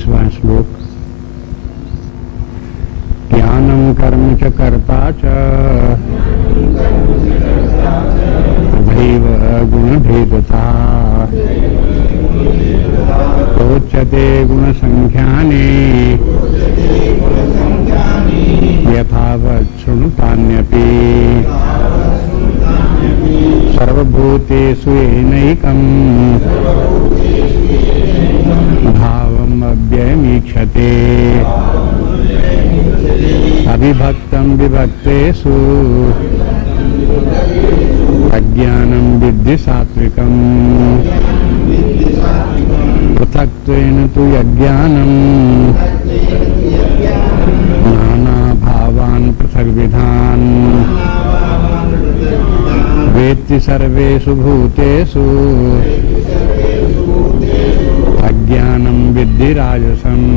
22वां श्लोक। ज्ञानं कर्म च कर्ता च तथैव गुणभेदता प्रोच्यते गुणसंख्याने यथावत् शृणुतान्यपि सर्वभूतेषु येनैकम् भावम् अव्ययमीक्षते अविभक्तं विभक्तेषु अज्ञानं विद्धि सात्विकम् पृथक्त्वेन तु यज्ञानं नानाभावान् पृथग्विधान् वेत्ति सर्वेषु भूतेषु अज्ञानं विद्धि राजसम्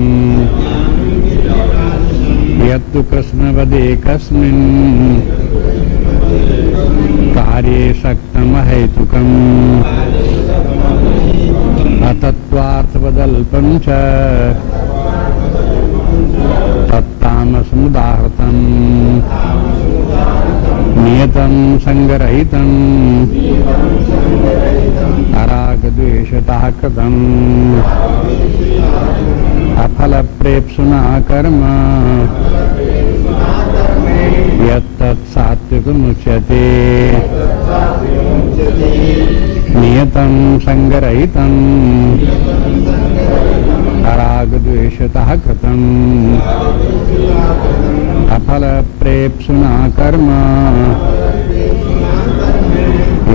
यत्तु कृष्णवदेकस्मिन् कार्ये सक्तमहैतुकम् अतत्त्वार्थवदल्पं च तत्तामसमुदाहृतम् नियतं संगरहितम् अरागद्वेषतः कृतम् अफलप्रेप्सुना कर्म यत्तत् सात्विकमुच्यते नियतं संगरहितम् अरागद्वेषतः कृतम् अफलप्रेप्सुना कर्म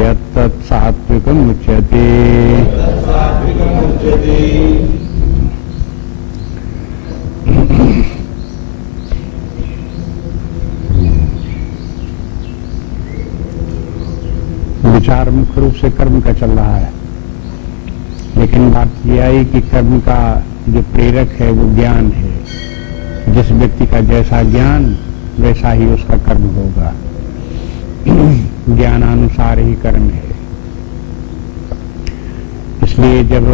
यत्तत् सात्विकमुच्यते। विचार मुख्य रूप से कर्म का चल रहा है, लेकिन बात यह आई कि कर्म का जो प्रेरक है वो ज्ञान है। जिस व्यक्ति का जैसा ज्ञान वैसा ही उसका कर्म होगा। ज्ञानानुसार ही कर्म है। इसलिए जब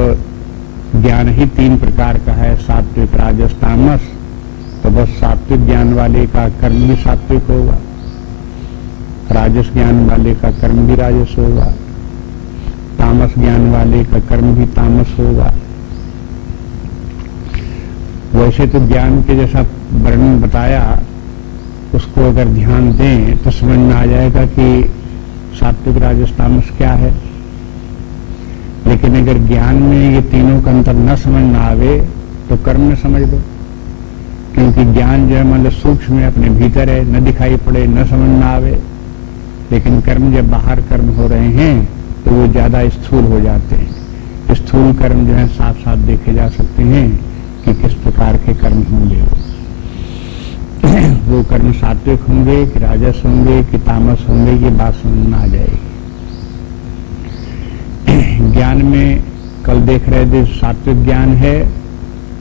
ज्ञान ही 3 प्रकार का है, सात्विक राजस तामस, तो बस सात्विक ज्ञान वाले का कर्म भी सात्विक होगा, राजस ज्ञान वाले का कर्म भी राजस होगा, तामस ज्ञान वाले का कर्म भी तामस होगा। वैसे तो ज्ञान के जैसा वर्णन बताया उसको अगर ध्यान दें तो समझ में आ जाएगा कि सात्विक राजस तामस क्या है। लेकिन अगर ज्ञान में ये तीनों का अंतर न समझ में आवे तो कर्म में समझ लो, क्योंकि ज्ञान जो है मतलब सूक्ष्म में अपने भीतर है, न दिखाई पड़े, न समझ में आवे। लेकिन कर्म जब बाहर कर्म हो रहे हैं तो वो ज्यादा स्थूल हो जाते हैं। स्थूल कर्म जो है साफ साफ देखे जा सकते हैं कि किस प्रकार के कर्म होंगे। वो कर्म सात्विक होंगे कि राजस होंगे कि तामस होंगे, ये बात समझ में आ जाएगी। ज्ञान में कल देख रहे थे सात्विक ज्ञान है,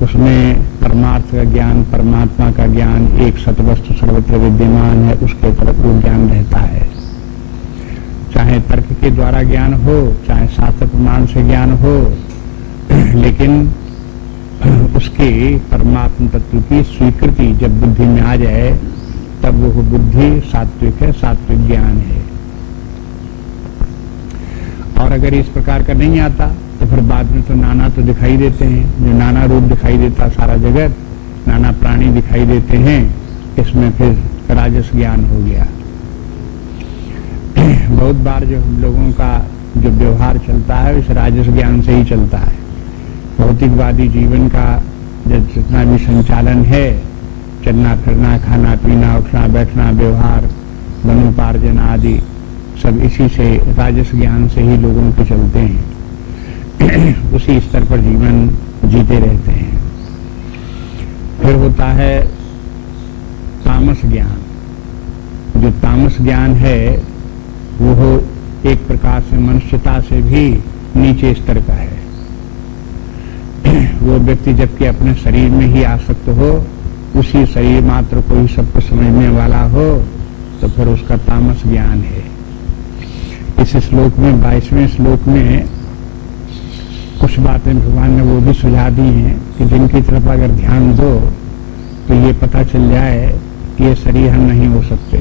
उसमें परमार्थ का ज्ञान, परमात्मा का ज्ञान, एक सतवस्तु सर्वत्र विद्यमान है, उसके तरफ वो ज्ञान रहता है। चाहे तर्क के द्वारा ज्ञान हो, चाहे शास्त्र प्रमाण से ज्ञान हो, लेकिन उसके परमात्मा तत्व की स्वीकृति जब बुद्धि में आ जाए तब वो बुद्धि सात्विक है, सात्विक ज्ञान है। और अगर इस प्रकार का नहीं आता तो फिर बाद में तो नाना तो दिखाई देते हैं, जो नाना रूप दिखाई देता सारा जगत, नाना प्राणी दिखाई देते हैं, इसमें फिर राजस ज्ञान हो गया। बहुत बार जो हम लोगों का जो व्यवहार चलता है इस राजस ज्ञान से ही चलता है। भौतिकवादी जीवन का जितना भी संचालन है, चलना फिरना, खाना पीना, उठना बैठना, व्यवहार, धनोपार्जन आदि सब इसी से राजस ज्ञान से ही लोगों के चलते हैं। उसी स्तर पर जीवन जीते रहते हैं। फिर होता है तामस ज्ञान। जो तामस ज्ञान है वो एक प्रकार से मनुष्यता से भी नीचे स्तर का है। वो व्यक्ति जबकि अपने शरीर में ही आसक्त हो, उसी शरीर मात्र को ही सबको समझने वाला हो, तो फिर उसका तामस ज्ञान है। इस श्लोक में 22वें श्लोक में कुछ बातें भगवान ने वो भी सुझा दी हैं कि जिनकी तरफ अगर ध्यान दो तो ये पता चल जाए कि ये शरीर हम नहीं हो सकते।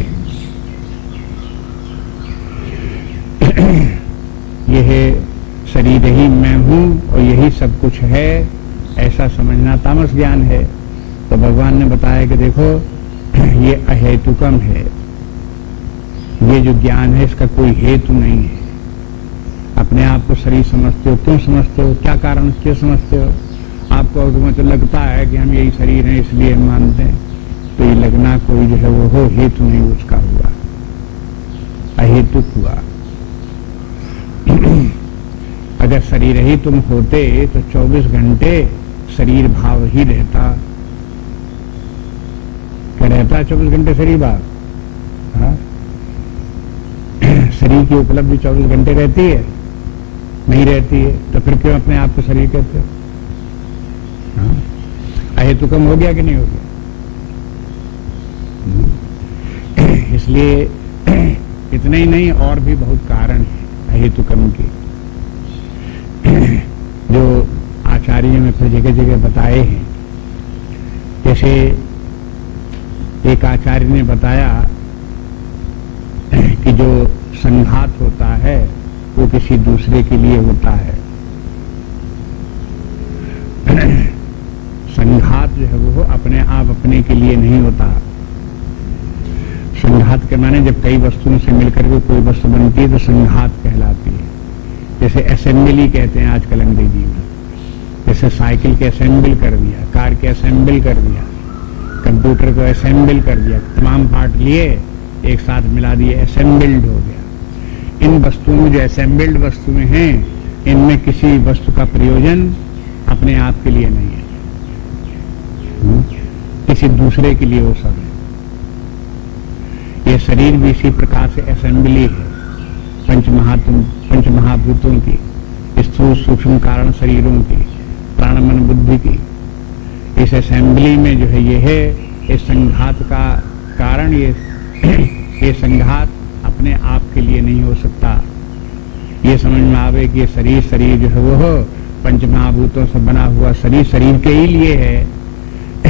यह शरीर ही मैं हूं और यही सब कुछ है, ऐसा समझना तामस ज्ञान है। तो भगवान ने बताया कि देखो ये अहेतुकम है, ये जो ज्ञान है इसका कोई हेतु नहीं है। अपने आप को शरीर समझते हो, क्यों समझते हो, क्या कारण से समझते हो? आपको तो लगता है कि हम यही शरीर हैं इसलिए मानते हैं, तो ये लगना कोई जो है वो हो हेतु नहीं उसका हुआ, अहेतुक हुआ। अगर शरीर ही तुम होते तो 24 घंटे शरीर भाव ही रहता। क्या रहता 24 घंटे शरीर भाव? हाँ? शरीर की उपलब्धि 24 घंटे रहती है? नहीं रहती है। तो फिर क्यों अपने आप को शरीर कहते हो? हाँ? अहेतुकम हो गया कि नहीं हो गया? इसलिए इतना ही नहीं, और भी बहुत कारण है अहेतुकम के, जो आचार्यों में फिर जगह जगह बताए हैं। जैसे एक आचार्य ने बताया कि जो संघात होता है वो किसी दूसरे के लिए होता है। संघात जो है वो अपने आप अपने के लिए नहीं होता। संघात के माने जब कई वस्तुओं से मिलकर के कोई वस्तु बनती है तो संघात कहलाती है। जैसे असेंबली कहते हैं आजकल अंग्रेजी में। जैसे साइकिल के असेंबल कर दिया, कार के असेंबल कर दिया, कंप्यूटर को असेंबल कर दिया, तमाम पार्ट लिए एक साथ मिला दिए, असेंबल्ड हो गया। इन वस्तुओं में जो असेंबल्ड वस्तुएं हैं, इनमें किसी वस्तु का प्रयोजन अपने आप के लिए नहीं है, किसी दूसरे के लिए वो सब है। ये शरीर भी इसी प्रकार से असेंबली है पंच महाभूतों की, स्थूल सूक्ष्म कारण शरीरों की, प्राण मन बुद्धि की। इस असेंबली में जो है ये है, इस संघात का कारण ये संघात अपने आप के लिए नहीं हो सकता। ये समझ में आवे कि ये शरीर जो है वो हो पंच महाभूतों से बना हुआ शरीर के ही लिए है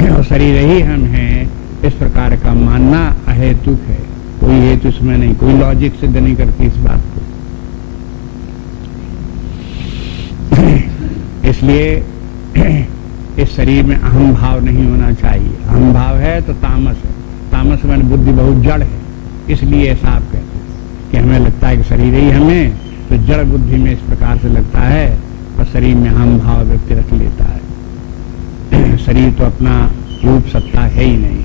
और शरीर ही हम हैं, इस प्रकार का मानना अहेतुक है। कोई हेतु इसमें नहीं, कोई लॉजिक सिद्ध नहीं करती इस बात को। इसलिए इस शरीर में अहम भाव नहीं होना चाहिए। अहम भाव है तो तामस है, तामस में बुद्धि बहुत जड़ है। इसलिए ऐसा आप कहते हैं कि हमें लगता है कि शरीर ही हमें, तो जड़ बुद्धि में इस प्रकार से लगता है और शरीर में अहम भाव व्यक्ति रख लेता है। शरीर तो अपना रूप सत्ता है ही नहीं,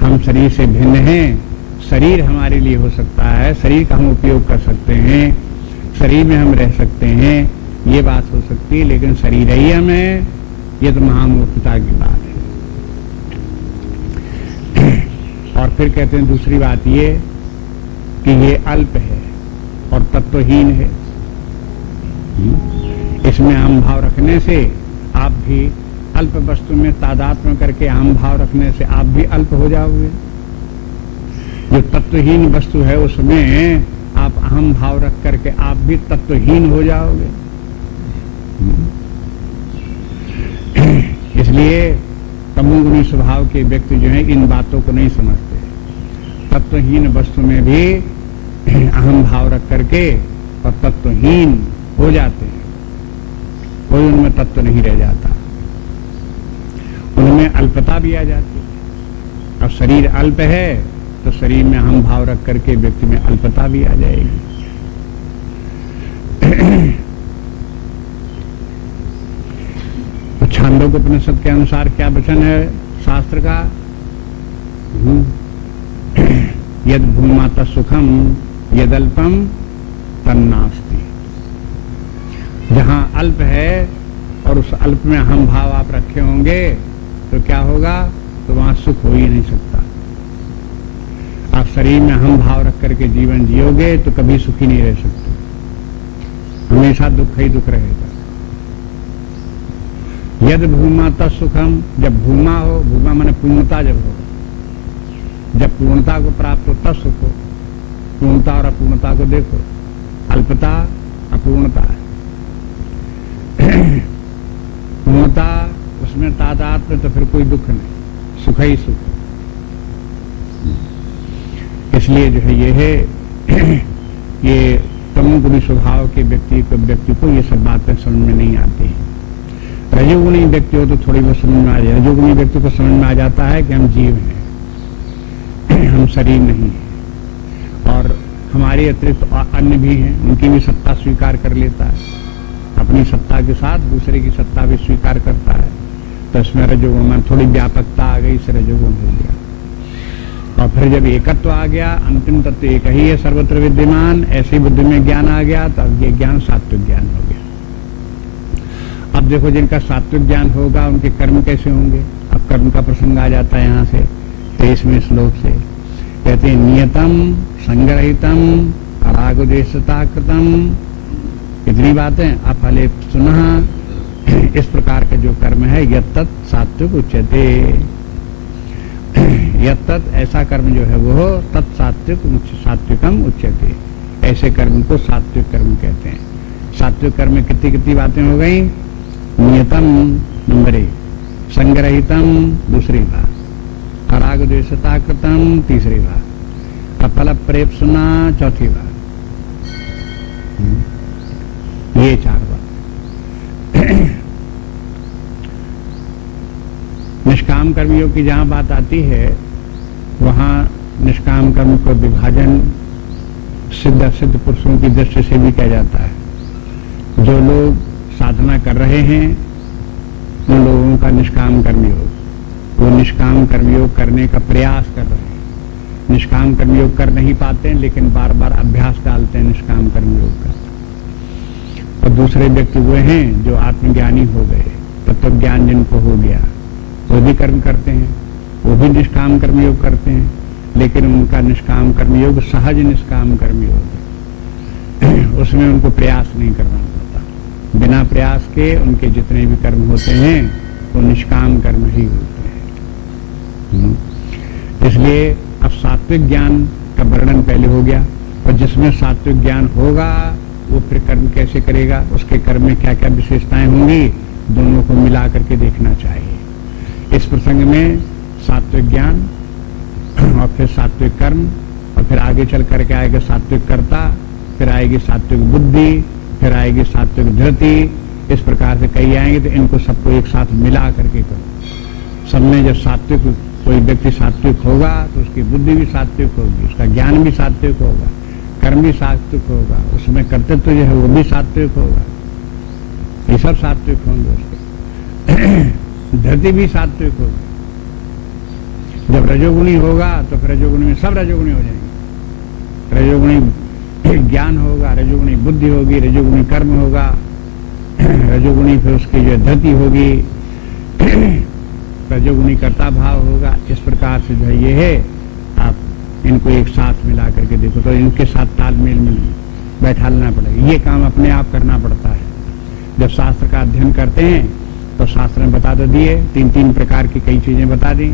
हम शरीर से भिन्न हैं। शरीर हमारे लिए हो सकता है, शरीर का हम उपयोग कर सकते हैं, शरीर में हम रह सकते हैं, ये बात हो सकती है, लेकिन शरीर ही हमें, ये तो महामूर्खता की बात है। और फिर कहते हैं दूसरी बात ये कि ये अल्प है और तत्वहीन है। इसमें अहम भाव रखने से आप भी अल्प वस्तु में तादात्म्य करके अहम भाव रखने से आप भी अल्प हो जाओगे। जो तत्वहीन वस्तु है उसमें आप अहम भाव रख करके आप भी तत्वहीन हो जाओगे। इसलिए तमोगुणी स्वभाव के व्यक्ति जो है इन बातों को नहीं समझते। तत्वहीन वस्तु में भी अहम भाव रख करके और तत्वहीन हो जाते हैं, कोई उनमें तत्व नहीं रह जाता, उनमें अल्पता भी आ जाती है। अब शरीर अल्प है तो शरीर में अहम भाव रख करके व्यक्ति में अल्पता भी आ जाएगी। तो छांदोग्योपनिषद के अनुसार क्या वचन है शास्त्र का? यद भूमाता सुखम यदल्पम तन्नास्ति। जहां अल्प है और उस अल्प में अहम भाव आप रखे होंगे तो क्या होगा? तो वहां सुख हो ही नहीं सकता। आप शरीर में अहम भाव रख करके जीवन जियोगे तो कभी सुखी नहीं रह सकते, हमेशा दुख ही दुख रहेगा। यद भूमा तत्सुखम, जब भूमा हो, भूमा माने पूर्णता जब हो, जब पूर्णता को प्राप्त हो तब सुख हो। पूर्णता और अपूर्णता को देखो, अल्पता अपूर्णता है। ममता, उसमें तादात्म्य, तो फिर कोई दुख नहीं, सुख ही सुख। इसलिए जो है ये है ये तमोगुणी स्वभाव के व्यक्ति को ये सब बातें समझ में नहीं आती। रजोगुणी व्यक्ति हो तो थोड़ी बहुत समझ में आ जाए। रजोगुणी व्यक्ति को समझ में आ जाता है कि हम जीव हैं, हम शरीर नहीं है, और हमारे अतिरिक्त अन्य भी हैं, उनकी भी सत्ता स्वीकार कर लेता है, अपनी सत्ता के साथ दूसरे की सत्ता भी स्वीकार करता है। तो इसमें रजोगुण में थोड़ी व्यापकता आ गई, इससे रजोगुण हो गया। और फिर जब एकत्व आ गया, अंतिम तत्व एक ही है, सर्वत्र विद्यमान, ऐसी बुद्धि में ज्ञान आ गया, तो अब ये ज्ञान सात्विक ज्ञान हो गया। अब देखो, जिनका सात्विक ज्ञान होगा उनके कर्म कैसे होंगे। अब कर्म का प्रसंग आ जाता है यहाँ से 23वें श्लोक से। कहते हैं नियतम संग्रहितम अरागोदेशता कृतम, इतनी बातें अफले सुनः, इस प्रकार का जो कर्म है यत्तत् सात्विक उच्यते। यत्तत् ऐसा कर्म जो है वो सात्विकम उच्यते, ऐसे कर्म को सात्विक कर्म कहते हैं। सात्विक कर्म में कितनी कितनी बातें हो गई। नियतम नंबर 1, संग्रहितम दूसरी बात, अरागद्वेषता कृतम तीसरी बात, अफल प्रेप्सुना चौथी बात, ये 4 बात। निष्काम कर्मियों की जहां बात आती है वहां निष्काम कर्म को विभाजन सिद्ध पुरुषों की दृष्टि से भी किया जाता है। जो लोग साधना कर रहे हैं उन लोगों का निष्काम कर्मयोग, वो निष्काम कर्मयोग करने का प्रयास कर रहे हैं। निष्काम कर्मयोग कर नहीं पाते हैं, लेकिन बार बार अभ्यास डालते हैं निष्काम कर्मयोग का। और दूसरे व्यक्ति वो हैं जो आत्मज्ञानी हो गए, तत्व ज्ञान जिनको हो गया, वो भी कर्म करते हैं, वो भी निष्काम कर्मयोग करते हैं, लेकिन उनका निष्काम कर्मयोग सहज निष्काम कर्मयोग है। उसमें उनको प्रयास नहीं करना पड़ता। बिना प्रयास के उनके जितने भी कर्म होते हैं वो निष्काम कर्म ही होते हैं। इसलिए अब सात्विक ज्ञान का वर्णन पहले हो गया, और जिसमें सात्विक ज्ञान होगा वो फिर कर्म कैसे करेगा, उसके कर्म में क्या क्या विशेषताएं होंगी, दोनों को मिला करके देखना चाहिए। इस प्रसंग में सात्विक ज्ञान और फिर सात्विक कर्म, और फिर आगे चल करके आएगा सात्विक कर्ता, फिर आएगी सात्विक बुद्धि, फिर आएगी सात्विक धृति। इस प्रकार से कई आएंगे, तो इनको सबको एक साथ मिला करके करो। सब में जब सात्विक कोई व्यक्ति सात्विक होगा तो उसकी बुद्धि भी सात्विक होगी, उसका ज्ञान भी सात्विक होगा, कर्म भी सात्विक होगा, उसमें कर्तव्य जो है वो भी सात्विक होगा, ये सब सात्विक होंगे उसके। धरती भी सात्विक होगी। जब रजोगुणी होगा तो फिर रजोगुणी में सब रजोगुणी हो जाएंगे। रजोगुणी ज्ञान होगा, रजोगुणी बुद्धि होगी, रजोगुणी कर्म होगा, रजोगुणी फिर उसकी जो धरती होगी, रजोगुणी कर्ता भाव होगा। इस प्रकार से जो ये है, आप इनको एक साथ मिला करके देखो तो इनके साथ तालमेल में बैठालना पड़ेगा। ये काम अपने आप करना पड़ता है। जब शास्त्र का अध्ययन करते हैं तो शास्त्र ने बता तो दिए, 3 प्रकार की कई चीजें बता दी।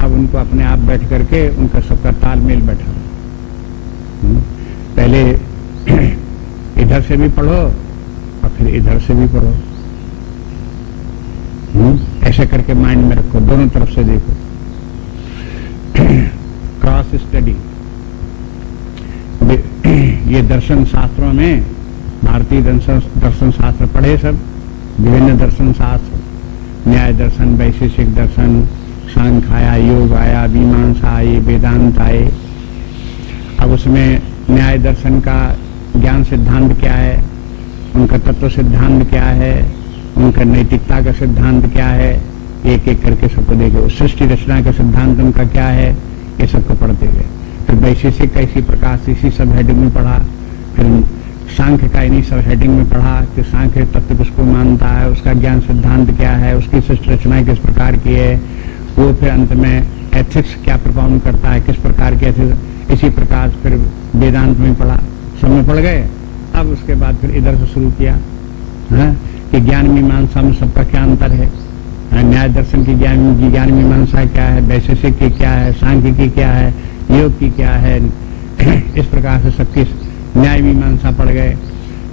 अब उनको अपने आप बैठ करके उनका सबका तालमेल बैठा। पहले इधर से भी पढ़ो और फिर इधर से भी पढ़ो। ऐसे करके माइंड में रखो, दोनों तरफ से देखो। क्रॉस स्टडी, ये दर्शन शास्त्रों में, भारतीय दर्शन शास्त्र पढ़े सब, विभिन्न दर्शन शास्त्र, न्याय दर्शन, वैशेषिक दर्शन, सांख्य आया, योग आया, मीमांसा आई, वेदांत आए। अब उसमें न्याय दर्शन का ज्ञान सिद्धांत क्या है, उनका तत्व सिद्धांत क्या है, उनका नैतिकता का सिद्धांत क्या है, एक एक करके सबको देखे। सृष्टि रचना का सिद्धांत उनका क्या है, ये सबको पढ़ते गए। फिर वैशेषिक का इसी प्रकार से इसी सब हेडिंग में पढ़ा। फिर सांख्य का इन्हीं सब हेडिंग में पढ़ा कि सांख्य तत्व किसको मानता है, उसका ज्ञान सिद्धांत क्या है, उसकी सृष्टि रचना किस प्रकार की है। वो फिर अंत में एथिक्स क्या प्रपाउंड करता है, किस प्रकार के एथिक्स। इसी प्रकार फिर वेदांत में पढ़ा, सब में पढ़ गए। अब उसके बाद फिर इधर से शुरू किया कि ज्ञान मीमांसा में सबका क्या अंतर है, न्याय दर्शन की ज्ञान मीमांसा क्या है, वैशेषिक की क्या है, सांख्य की क्या है, योग की क्या है। इस प्रकार से सबकी न्याय मीमांसा पढ़ गए।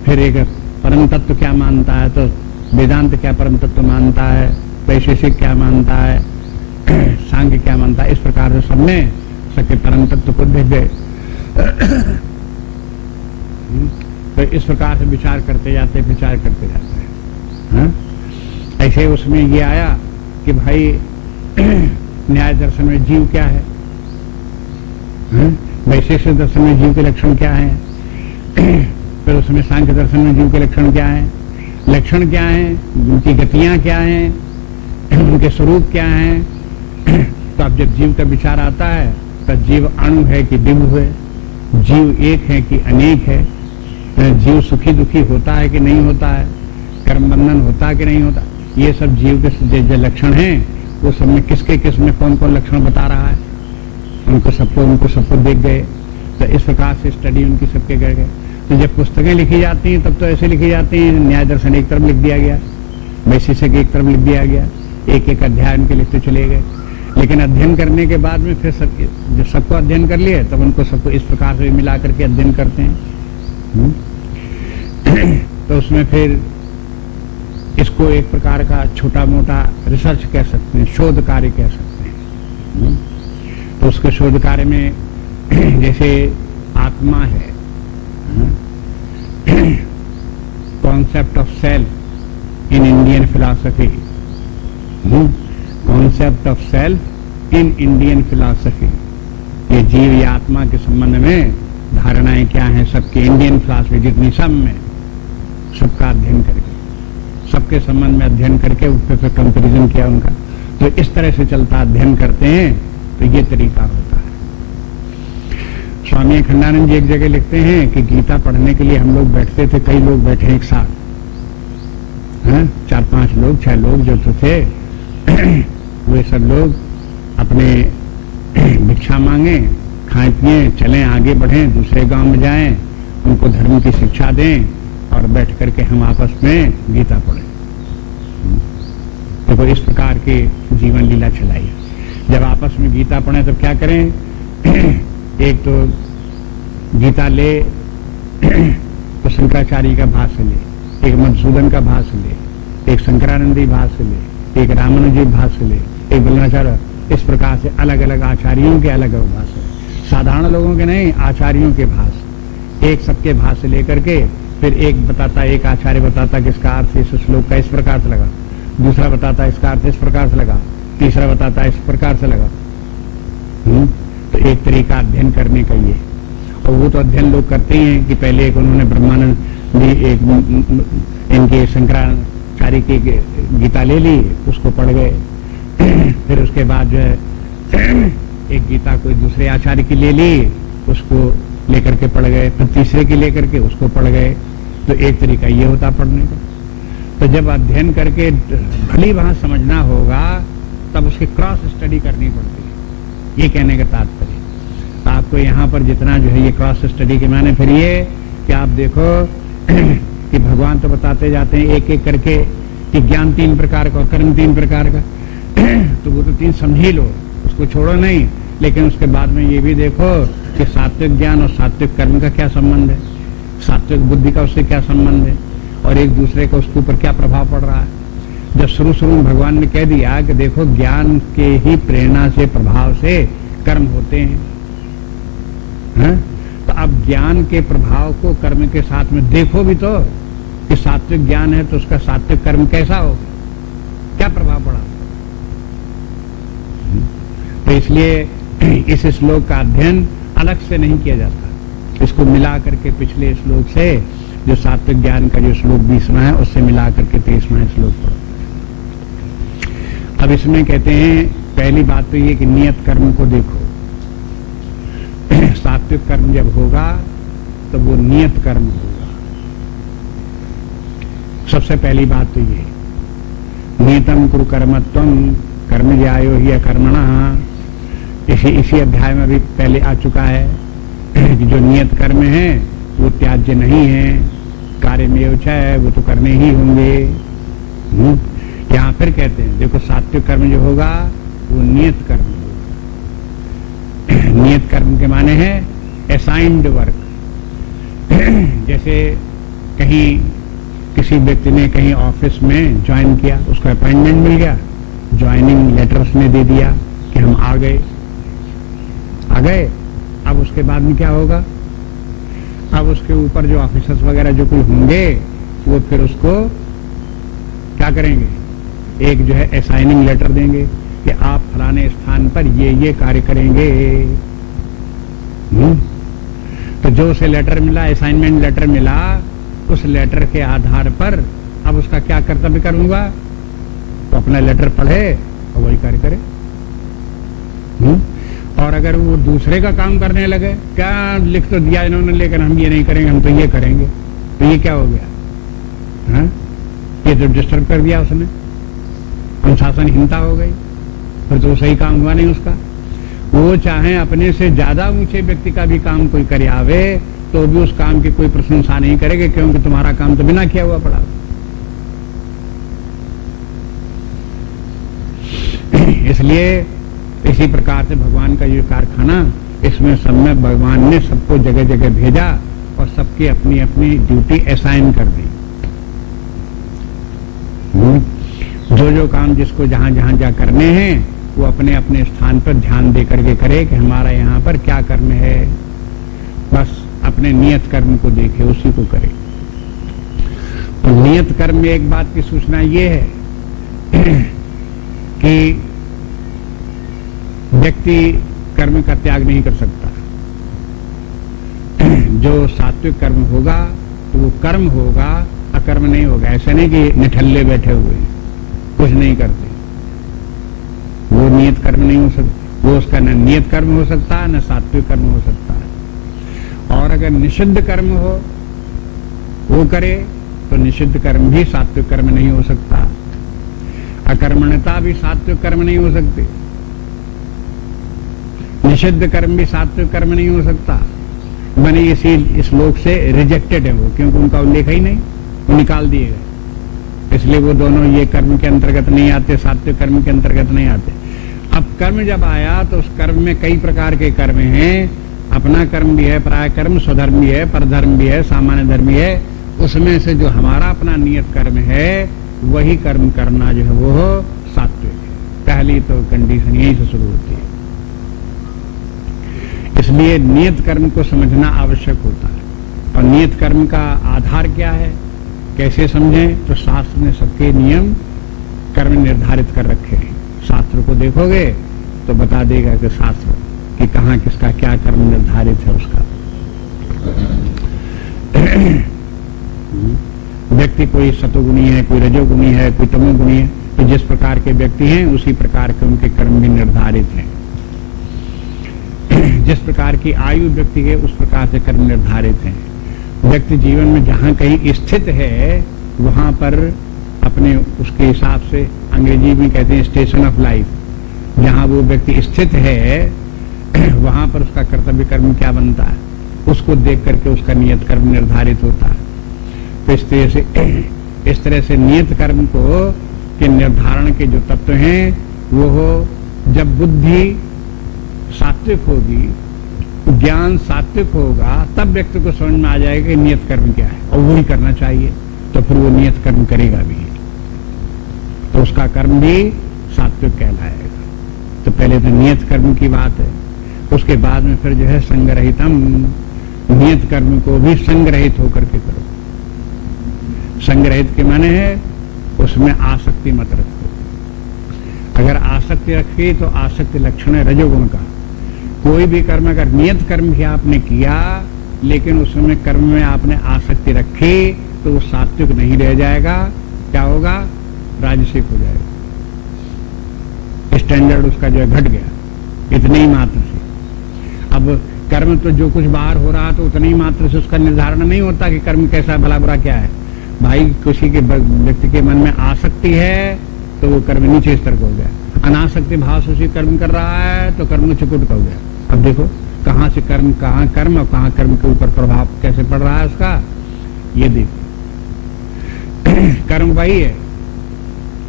फिर एक परम तत्व क्या मानता है, तो वेदांत क्या परम तत्व मानता मानता है, वैशेषिक क्या मानता है, सांख्य क्या मानता है, इस प्रकार से सबने सबके परम तत्व को देख गए। तो इस प्रकार से विचार करते जाते हैं। हाँ? ऐसे उसमें ये आया कि भाई न्याय दर्शन में जीव क्या है, वैशेषिक दर्शन में जीव के लक्षण क्या है, फिर उसमें सांख्य दर्शन में जीव के लक्षण क्या है, लक्षण क्या है, उनकी गतियां क्या हैं, उनके स्वरूप क्या हैं। तो अब जब जीव का विचार आता है तो जीव अणु है कि दिव्य है, जीव एक है कि अनेक है, जीव सुखी दुखी होता है कि नहीं होता है, कर्म बंधन होता है कि नहीं होता, ये सब जीव के जो लक्षण हैं वो सब में किसके किस में कौन कौन लक्षण बता रहा है, उनको सबको देख गए। तो इस प्रकार से स्टडी उनकी सबके कर गए। तो जब पुस्तकें लिखी जाती हैं तब तो ऐसे लिखी जाती हैं, न्याय दर्शन एक तरफ लिख दिया गया, वैशेषिक एक तरफ लिख दिया गया, एक एक अध्याय उनके लिखते चले गए। लेकिन अध्ययन करने के बाद में फिर जब सबको अध्ययन कर लिए तब उनको सबको इस प्रकार से मिला करके अध्ययन करते हैं। तो उसमें फिर इसको एक प्रकार का छोटा मोटा रिसर्च कह सकते हैं, शोध कार्य कह सकते हैं। तो उसके शोध कार्य में जैसे आत्मा है, concept of self in Indian philosophy, concept of self in Indian philosophy, ये जीव या आत्मा के संबंध में धारणाएं क्या हैं सबके इंडियन फिलॉसफी जितनी सब में सबका अध्ययन करके, सबके संबंध में अध्ययन करके उस पर कंपेरिजन किया उनका। तो इस तरह से चलता अध्ययन करते हैं तो ये तरीका होता है। स्वामी अखंडानंद जी एक जगह लिखते हैं कि गीता पढ़ने के लिए हम लोग बैठते थे, कई लोग बैठे एक साथ, 4-5 लोग 6 लोग जो तो थे वे सब लोग अपने भिक्षा मांगे, खाएं पिए, चलें आगे बढ़ें, दूसरे गांव में जाएं, उनको धर्म की शिक्षा दें और बैठ करके हम आपस में गीता पढ़ें। देखो इस प्रकार के जीवन लीला चलाई। जब आपस में गीता पढ़ें तो क्या करें, एक तो गीता ले तो शंकराचार्य का भाष्य ले, एक मधुसूदन का भाष्य ले, एक शंकरानंदी भाष्य ले, एक रामानुजी भाष्य ले, एक बल्लाचार्य, इस प्रकार से अलग अलग आचार्यों के अलग अलग भाष्य, साधारण लोगों के नहीं, आचार्यों के भाष्य, एक सबके भाष्य लेकर के फिर एक बताता, एक आचार्य बताता कि इसका अर्थ इस श्लोक का इस प्रकार से लगा, दूसरा बताता इसका अर्थ इस प्रकार से लगा, तीसरा बताता इस प्रकार से लगा। तो एक तरीका अध्ययन करने का ये, और वो तो अध्ययन लोग करते ही हैं कि पहले एक उन्होंने ब्रह्मानंद एक इनके शंकराचार्य की गीता ले ली, उसको पढ़ गए, फिर उसके बाद जो है एक गीता कोई दूसरे आचार्य की ले ली, उसको लेकर के पढ़ गए, फिर तीसरे की लेकर के उसको पढ़ गए। तो एक तरीका ये होता पढ़ने का। तो जब अध्ययन करके भली वहां समझना होगा तब उसकी क्रॉस स्टडी करनी पड़ती है, ये कहने का तात्पर्य। आपको यहाँ पर जितना जो है ये क्रॉस स्टडी के माने फिर ये कि आप देखो कि भगवान तो बताते जाते हैं एक एक करके कि ज्ञान 3 प्रकार का और कर्म 3 प्रकार का, तो वो तो 3 समझ ही लो, उसको छोड़ो नहीं। लेकिन उसके बाद में ये भी देखो कि सात्विक ज्ञान और सात्विक कर्म का क्या संबंध है, सात्विक बुद्धि का उससे क्या संबंध है, और एक दूसरे का उसके ऊपर क्या प्रभाव पड़ रहा है। जब शुरू में भगवान ने कह दिया कि देखो ज्ञान के ही प्रेरणा से प्रभाव से कर्म होते हैं, तो अब ज्ञान के प्रभाव को कर्म के साथ में देखो भी तो कि सात्विक ज्ञान है तो उसका सात्विक कर्म कैसा होगा, क्या प्रभाव पड़ा। तो इसलिए इस श्लोक का अध्ययन अलग से नहीं किया जाता, इसको मिला करके पिछले श्लोक से जो सात्विक ज्ञान का जो श्लोक 20वां है उससे मिला करके 23वां श्लोक पढ़ो। अब इसमें कहते हैं पहली बात तो ये कि नियत कर्म को देखो। सात्विक कर्म जब होगा तो वो नियत कर्म होगा। सबसे पहली बात तो ये नियतम कुरु कर्मत्वम कर्म ज्यायो ही अकर्मणः, इसी अध्याय में भी पहले आ चुका है कि जो नियत कर्म है वो त्याज्य नहीं है, कार्य में है वो तो करने ही होंगे। यहाँ फिर कहते हैं देखो सात्विक कर्म जो होगा वो नियत कर्म होगा। नियत कर्म के माने हैं असाइंड वर्क। जैसे कहीं किसी व्यक्ति ने कहीं ऑफिस में ज्वाइन किया, उसको अपॉइंटमेंट मिल गया, ज्वाइनिंग लेटर उसने दे दिया कि हम आ गए। अब उसके बाद में क्या होगा? अब उसके ऊपर जो ऑफिसर्स वगैरह जो कोई होंगे वो फिर उसको क्या करेंगे? एक जो है असाइनिंग लेटर देंगे कि आप फलाने स्थान पर ये कार्य करेंगे। तो जो उसे लेटर मिला, असाइनमेंट लेटर मिला, उस लेटर के आधार पर अब उसका क्या कर्तव्य करूंगा? तो अपना लेटर पढ़े और वही कार्य करे। और अगर वो दूसरे का काम करने लगे, क्या लिख तो दिया इन्होंने लेकिन हम ये नहीं करेंगे, हम तो ये करेंगे, तो ये क्या हो गया? हाँ? ये तो डिस्टर्ब कर दिया उसने, अनुशासनहीनता हो गई, फिर तो सही काम हुआ नहीं उसका। वो चाहे अपने से ज्यादा ऊंचे व्यक्ति का भी काम कोई करे आवे तो भी उस काम की कोई प्रशंसा नहीं करेगा, क्योंकि तुम्हारा काम तो बिना किया हुआ पड़ा। इसलिए इसी प्रकार से भगवान का ये कारखाना, इसमें सब में भगवान ने सबको जगह जगह भेजा और सबकी अपनी अपनी ड्यूटी असाइन कर दी। जो जो काम जिसको जहां जहां जा करने हैं वो अपने अपने स्थान पर ध्यान दे करके करे कि हमारा यहाँ पर क्या कर्म है, बस अपने नियत कर्म को देखे, उसी को करे। और नियत कर्म में एक बात की सूचना ये है कि व्यक्ति कर्म का त्याग नहीं कर सकता। जो सात्विक कर्म होगा तो वो कर्म होगा, अकर्म नहीं होगा। ऐसे नहीं कि निठल्ले बैठे हुए कुछ नहीं करते, वो नियत कर्म नहीं हो सकता। वो उसका न नियत कर्म हो सकता है, न सात्विक कर्म हो सकता है। और अगर निषिद्ध कर्म हो वो करे तो निषिद्ध कर्म भी सात्विक कर्म नहीं हो सकता। अकर्मण्यता भी सात्विक कर्म नहीं हो सकती। निषिद्ध कर्म भी सात्विक कर्म नहीं हो सकता। मैंने इस लोक से रिजेक्टेड है वो, क्योंकि उनका उल्लेख ही नहीं, वो निकाल दिए गए। इसलिए वो दोनों ये कर्म के अंतर्गत नहीं आते, सात्विक कर्म के अंतर्गत नहीं आते। अब कर्म जब आया तो उस कर्म में कई प्रकार के कर्म हैं। अपना कर्म भी है, पराय कर्म, स्वधर्म भी है, परधर्म भी है, सामान्य धर्म भी है। उसमें से जो हमारा अपना नियत कर्म है वही कर्म करना जो है वो सात्विक है। पहली तो कंडीशन यही से शुरू होती है। इसलिए नियत कर्म को समझना आवश्यक होता है। और नियत कर्म का आधार क्या है, कैसे समझें? तो शास्त्र ने सबके नियम कर्म निर्धारित कर रखे हैं। शास्त्र को देखोगे तो बता देगा कि शास्त्र कि कहाँ किसका क्या कर्म निर्धारित है उसका। व्यक्ति कोई सतोगुणी है, कोई रजोगुणी है, कोई तमोगुणी है, तो जिस प्रकार के व्यक्ति हैं उसी प्रकार के उनके कर्म भी निर्धारित हैं। जिस प्रकार की आयु व्यक्ति है उस प्रकार से कर्म निर्धारित हैं। व्यक्ति जीवन में जहां कहीं स्थित है वहां पर अपने उसके हिसाब से, अंग्रेजी में कहते हैं स्टेशन ऑफ लाइफ, जहां वो व्यक्ति स्थित है वहां पर उसका कर्तव्य कर्म क्या बनता है, उसको देख करके उसका नियत कर्म निर्धारित होता है। तो इस तरह से नियत कर्म को के निर्धारण के जो तत्व हैं वो हो, जब बुद्धि सात्विक होगी, ज्ञान सात्विक होगा, तब व्यक्ति को समझ में आ जाएगा कि नियत कर्म क्या है और वही करना चाहिए। तो फिर वो नियत कर्म करेगा भी, तो उसका कर्म भी सात्विक कहलाएगा। तो पहले तो नियत कर्म की बात है। उसके बाद में फिर जो है संग्रहितम, नियत कर्म को भी संग्रहित होकर के करो। संग्रहित के माने है उसमें आसक्ति मत रखो। अगर आसक्ति रखी तो आसक्ति लक्षण है रजोगुण का। कोई भी कर्म, अगर नियत कर्म भी आपने किया लेकिन उसमें कर्म में आपने आसक्ति रखी तो वो सात्विक नहीं रह जाएगा। क्या होगा? राजसिक हो जाएगा। स्टैंडर्ड उसका जो है घट गया इतने ही मात्र से। अब कर्म तो जो कुछ बाहर हो रहा तो उतने ही मात्र से उसका निर्धारण नहीं होता कि कर्म कैसा, भला बुरा क्या है। भाई किसी के व्यक्ति के मन में आसक्ति है तो वो कर्म नीचे स्तर का हो गया। अनासक्ति भाव से उसी कर्म कर रहा है तो कर्म चुकुट का हो गया। अब देखो कहां से कर्म, कहां कर्म और कहां कर्म के ऊपर प्रभाव कैसे पड़ रहा है उसका, ये देखो। कर्म वही है,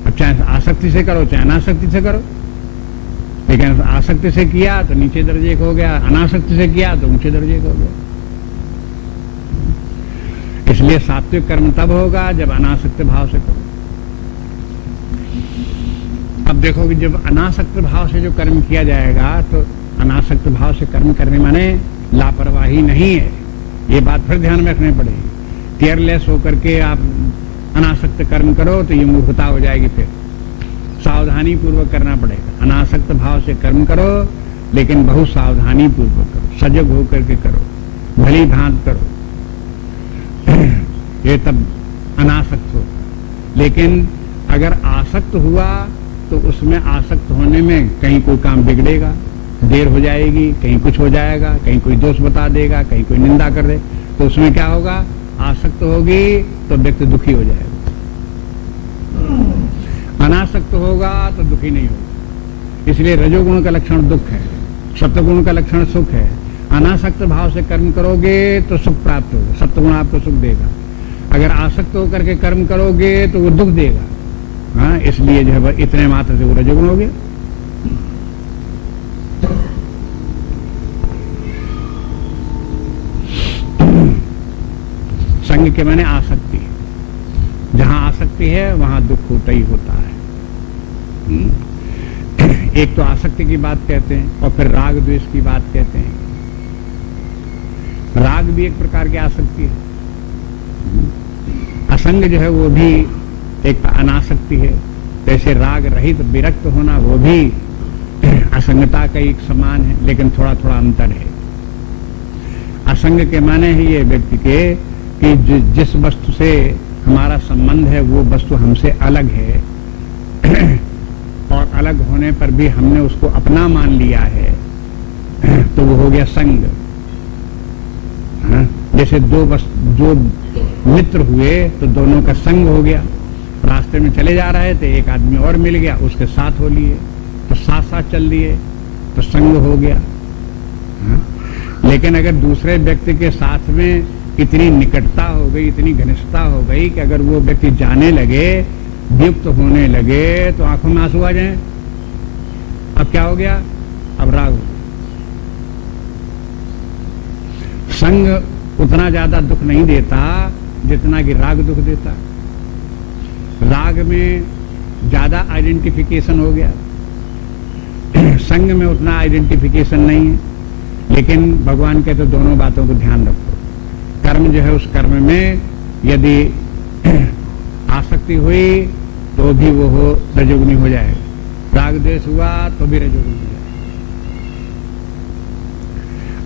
अब चाहे आसक्ति से करो चाहे अनासक्ति से करो। लेकिन आसक्ति से किया तो नीचे दर्जे का हो गया, अनासक्ति से किया तो ऊंचे दर्जे का हो गया। इसलिए सात्विक कर्म तब होगा जब अनासक्त भाव से करो। अब देखो कि जब अनासक्त भाव से जो कर्म किया जाएगा तो अनासक्त भाव से कर्म करने माने लापरवाही नहीं है, ये बात फिर ध्यान में रखनी पड़ेगी। केयरलेस होकर के आप अनासक्त कर्म करो तो ये मूर्खता हो जाएगी। फिर सावधानी पूर्वक करना पड़ेगा। अनासक्त भाव से कर्म करो लेकिन बहुत सावधानी पूर्वक करो, सजग होकर के करो, भली भांत करो, ये तब अनासक्त हो। लेकिन अगर आसक्त हुआ तो उसमें आसक्त होने में कहीं कोई काम बिगड़ेगा, देर हो जाएगी, कहीं कुछ हो जाएगा, कहीं कोई दोष बता देगा, कहीं कोई निंदा कर दे, तो उसमें क्या होगा, आसक्त होगी तो व्यक्ति दुखी हो जाएगा। अनासक्त होगा तो दुखी नहीं होगा। इसलिए रजोगुण का लक्षण दुख है, सत्वगुण का लक्षण सुख है। अनासक्त भाव से कर्म करोगे तो सुख प्राप्त होगा, सत्वगुण आपको सुख देगा। अगर आसक्त होकर के कर्म करोगे तो वो दुख देगा। हाँ, इसलिए जो है इतने मात्र से वो रजोगुण हो गया। संग के माने आसक्ति, जहां आसक्ति है वहां दुख होता ही होता है। एक तो आसक्ति की बात कहते हैं और फिर राग द्वेष की बात कहते हैं। राग भी एक प्रकार की आसक्ति है। असंग जो है वो भी एक अनासक्ति है। जैसे राग रहित विरक्त होना वो भी असंगता का एक समान है, लेकिन थोड़ा थोड़ा अंतर है। असंग के माने है ये व्यक्ति के कि जिस वस्तु से हमारा संबंध है वो वस्तु हमसे अलग है और अलग होने पर भी हमने उसको अपना मान लिया है, तो वो हो गया संग। जैसे दो मित्र हुए तो दोनों का संग हो गया। रास्ते में चले जा रहे थे, एक आदमी और मिल गया, उसके साथ हो लिए तो साथ साथ चल दिए तो संग हो गया। लेकिन अगर दूसरे व्यक्ति के साथ में इतनी निकटता हो गई, इतनी घनिष्ठता हो गई कि अगर वो व्यक्ति जाने लगे, वियुक्त होने लगे तो आंखों में आंसू आ जाए, अब क्या हो गया, अब राग हो गया। संग उतना ज्यादा दुख नहीं देता जितना कि राग दुख देता। राग में ज्यादा आइडेंटिफिकेशन हो गया, संग में उतना आइडेंटिफिकेशन नहीं है। लेकिन भगवान कहते तो दोनों बातों को ध्यान रखो। कर्म जो है उस कर्म में यदि आसक्ति हुई तो भी वो हो रजोगुणी हो जाएगा, राग द्वेष हुआ तो भी रजोगुणी हो जाएगा।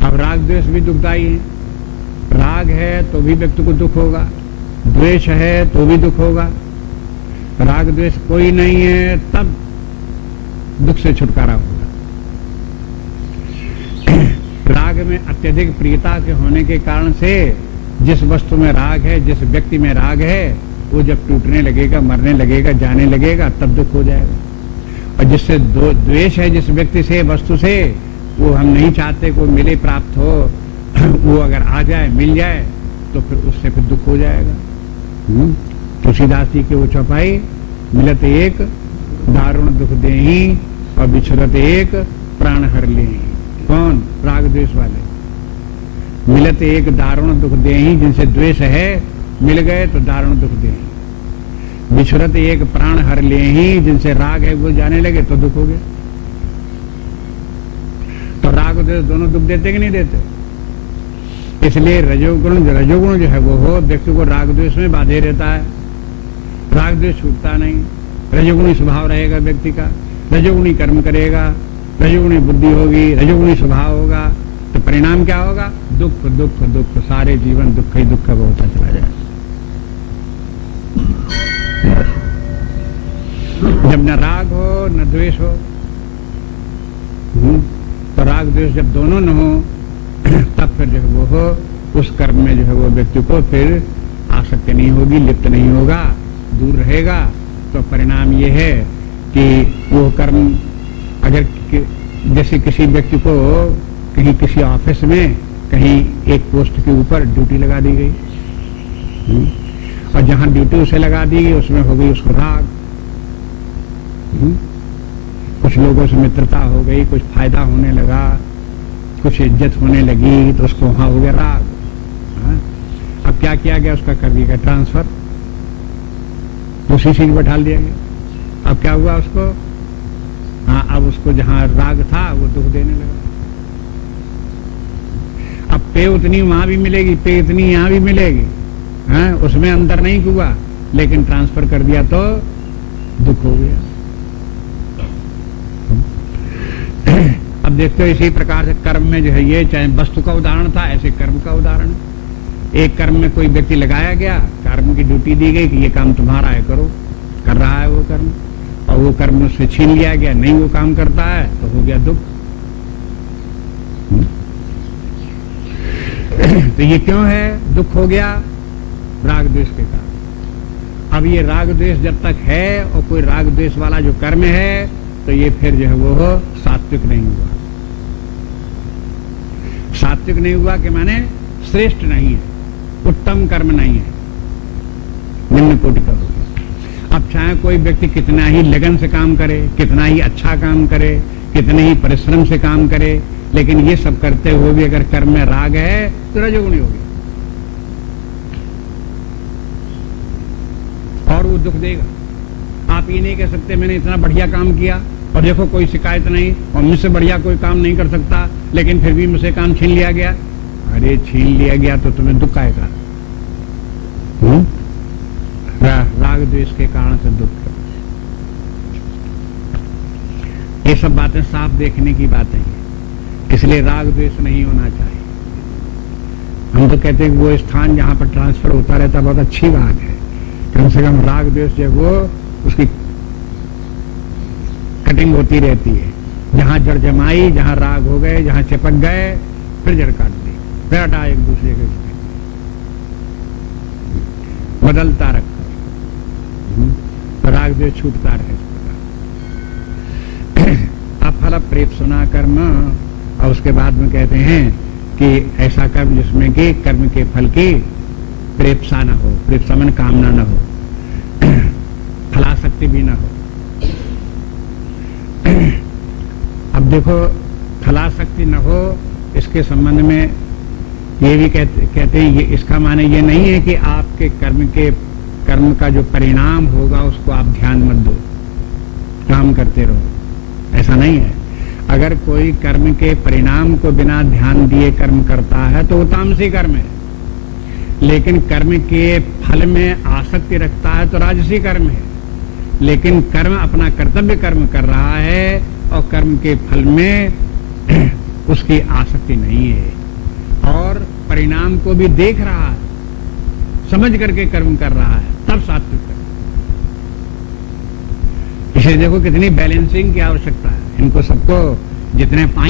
अब राग द्वेष भी दुखदायी है। राग है तो भी व्यक्ति को दुख होगा, द्वेष है तो भी दुख होगा। राग द्वेष कोई नहीं है तब दुख से छुटकारा होगा। राग में अत्यधिक प्रियता के होने के कारण से जिस वस्तु में राग है, जिस व्यक्ति में राग है, वो जब टूटने लगेगा, मरने लगेगा, जाने लगेगा, तब दुख हो जाएगा। और जिससे द्वेष है जिस व्यक्ति से, वस्तु से, वो हम नहीं चाहते को मिले, प्राप्त हो, वो अगर आ जाए, मिल जाए, तो फिर उससे फिर दुख हो जाएगा। तुलसीदास जी की वो चौपाई, मिलत एक दारुण दुख देही और बिछुरत एक प्राण हर लेही। कौन? राग द्वेष वाले। मिलत एक दारुण दुख देही, जिनसे द्वेष है, मिल गए तो दारुण दुख देही। बिछुरत एक प्राण हर लेही, जिनसे राग है वो जाने लगे तो दुख हो गया। तो राग द्वेष दोनों दुख देते कि नहीं देते? इसलिए रजोगुण जो है वो हो, व्यक्ति को राग द्वेष में बाधे रहता है। राग द्वेष छूटता नहीं, रजोगुणी स्वभाव रहेगा व्यक्ति का, रजोगुणी कर्म करेगा, रजोगुणी बुद्धि होगी, रजोगुणी स्वभाव होगा, तो परिणाम क्या होगा? दुख दुख दुख, सारे जीवन दुख ही दुख वो होता चला जाए। जब न राग हो न द्वेष हो, तो राग द्वेष जब दोनों न हो तब फिर जो है वो हो, उस कर्म में जो है वो व्यक्ति को फिर आसक्ति नहीं होगी, लिप्त नहीं होगा, दूर रहेगा। तो परिणाम ये है कि वो कर्म, अगर जैसे किसी व्यक्ति को कहीं किसी ऑफिस में कहीं एक पोस्ट के ऊपर ड्यूटी लगा दी गई, और जहां ड्यूटी उसे लगा दी गई उसमें हो गई उसको राग, कुछ लोगों से मित्रता हो गई, कुछ फायदा होने लगा, कुछ इज्जत होने लगी, तो उसको वहां हो गया राग। अब क्या किया गया, उसका कर दिया गया ट्रांसफर, दूसरी सीट पर ढाल दिया गया। अब क्या हुआ उसको, हाँ अब उसको जहां राग था वो दुख देने लगा। अब पे उतनी वहां भी मिलेगी, पे इतनी यहां भी मिलेगी, हाँ उसमें अंदर नहीं हुआ, लेकिन ट्रांसफर कर दिया तो दुख हो गया। अब देखते हो इसी प्रकार से कर्म में जो है, ये चाहे वस्तु का उदाहरण था, ऐसे कर्म का उदाहरण। एक कर्म में कोई व्यक्ति लगाया गया, कर्म की ड्यूटी दी गई कि ये काम तुम्हारा है, करो, कर रहा है वो कर्म, और वो कर्म उससे छीन लिया गया, नहीं वो काम करता है तो हो गया दुख। तो ये क्यों है दुख हो गया, राग द्वेष के कारण। अब ये राग द्वेष जब तक है और कोई राग द्वेष वाला जो कर्म है, तो ये फिर जो है वो सात्विक नहीं हुआ। सात्विक नहीं हुआ कि माने श्रेष्ठ नहीं है, उत्तम कर्म नहीं है, निम्न कोटि का हो गया। अब चाहे कोई व्यक्ति कितना ही लगन से काम करे, कितना ही अच्छा काम करे, कितने ही परिश्रम से काम करे, लेकिन ये सब करते हुए भी अगर कर्म में राग है तो रजोगुणी हो गया और वो दुख देगा। आप ये नहीं कह सकते मैंने इतना बढ़िया काम किया और देखो कोई शिकायत नहीं और मुझसे बढ़िया कोई काम नहीं कर सकता, लेकिन फिर भी मुझसे काम छीन लिया गया। अरे छीन लिया गया तो तुम्हें दुख आएगा, राग द्वेष के कारण से दुख। ये सब बातें साफ देखने की बातें हैं, इसलिए राग द्वेष नहीं होना चाहिए। हम तो कहते हैं कि वो स्थान जहां पर ट्रांसफर होता रहता बहुत अच्छी बात है, कम से कम राग द्वेष जो वो उसकी कटिंग होती रहती है। जहां जड़ जमाई, जहां राग हो गए, जहां चिपक गए, फिर जड़ काट दी, फिर हटा एक दूसरे के बदलता रखा, राग द्वेष छूटता रहे। अफल प्रेत सुना कर्म, और उसके बाद में कहते हैं कि ऐसा कर्म जिसमें कि कर्म के फल की प्रेप्सा न हो, प्रेप्सा मन कामना न हो, फलासक्ति भी न हो। अब देखो फलासक्ति न हो, इसके संबंध में ये भी कहते हैं ये इसका माने ये नहीं है कि आपके कर्म का जो परिणाम होगा उसको आप ध्यान मत दो, काम करते रहो, ऐसा नहीं है। अगर कोई कर्म के परिणाम को बिना ध्यान दिए कर्म करता है तो वो तामसी कर्म है, लेकिन कर्म के फल में आसक्ति रखता है तो राजसी कर्म है। लेकिन कर्म अपना कर्तव्य कर्म कर रहा है और कर्म के फल में उसकी आसक्ति नहीं है और परिणाम को भी देख रहा है, समझ करके कर्म कर रहा है, तब सात्विक कर्म। इसे देखो कितनी बैलेंसिंग की आवश्यकता है, इनको सबको जितने पाए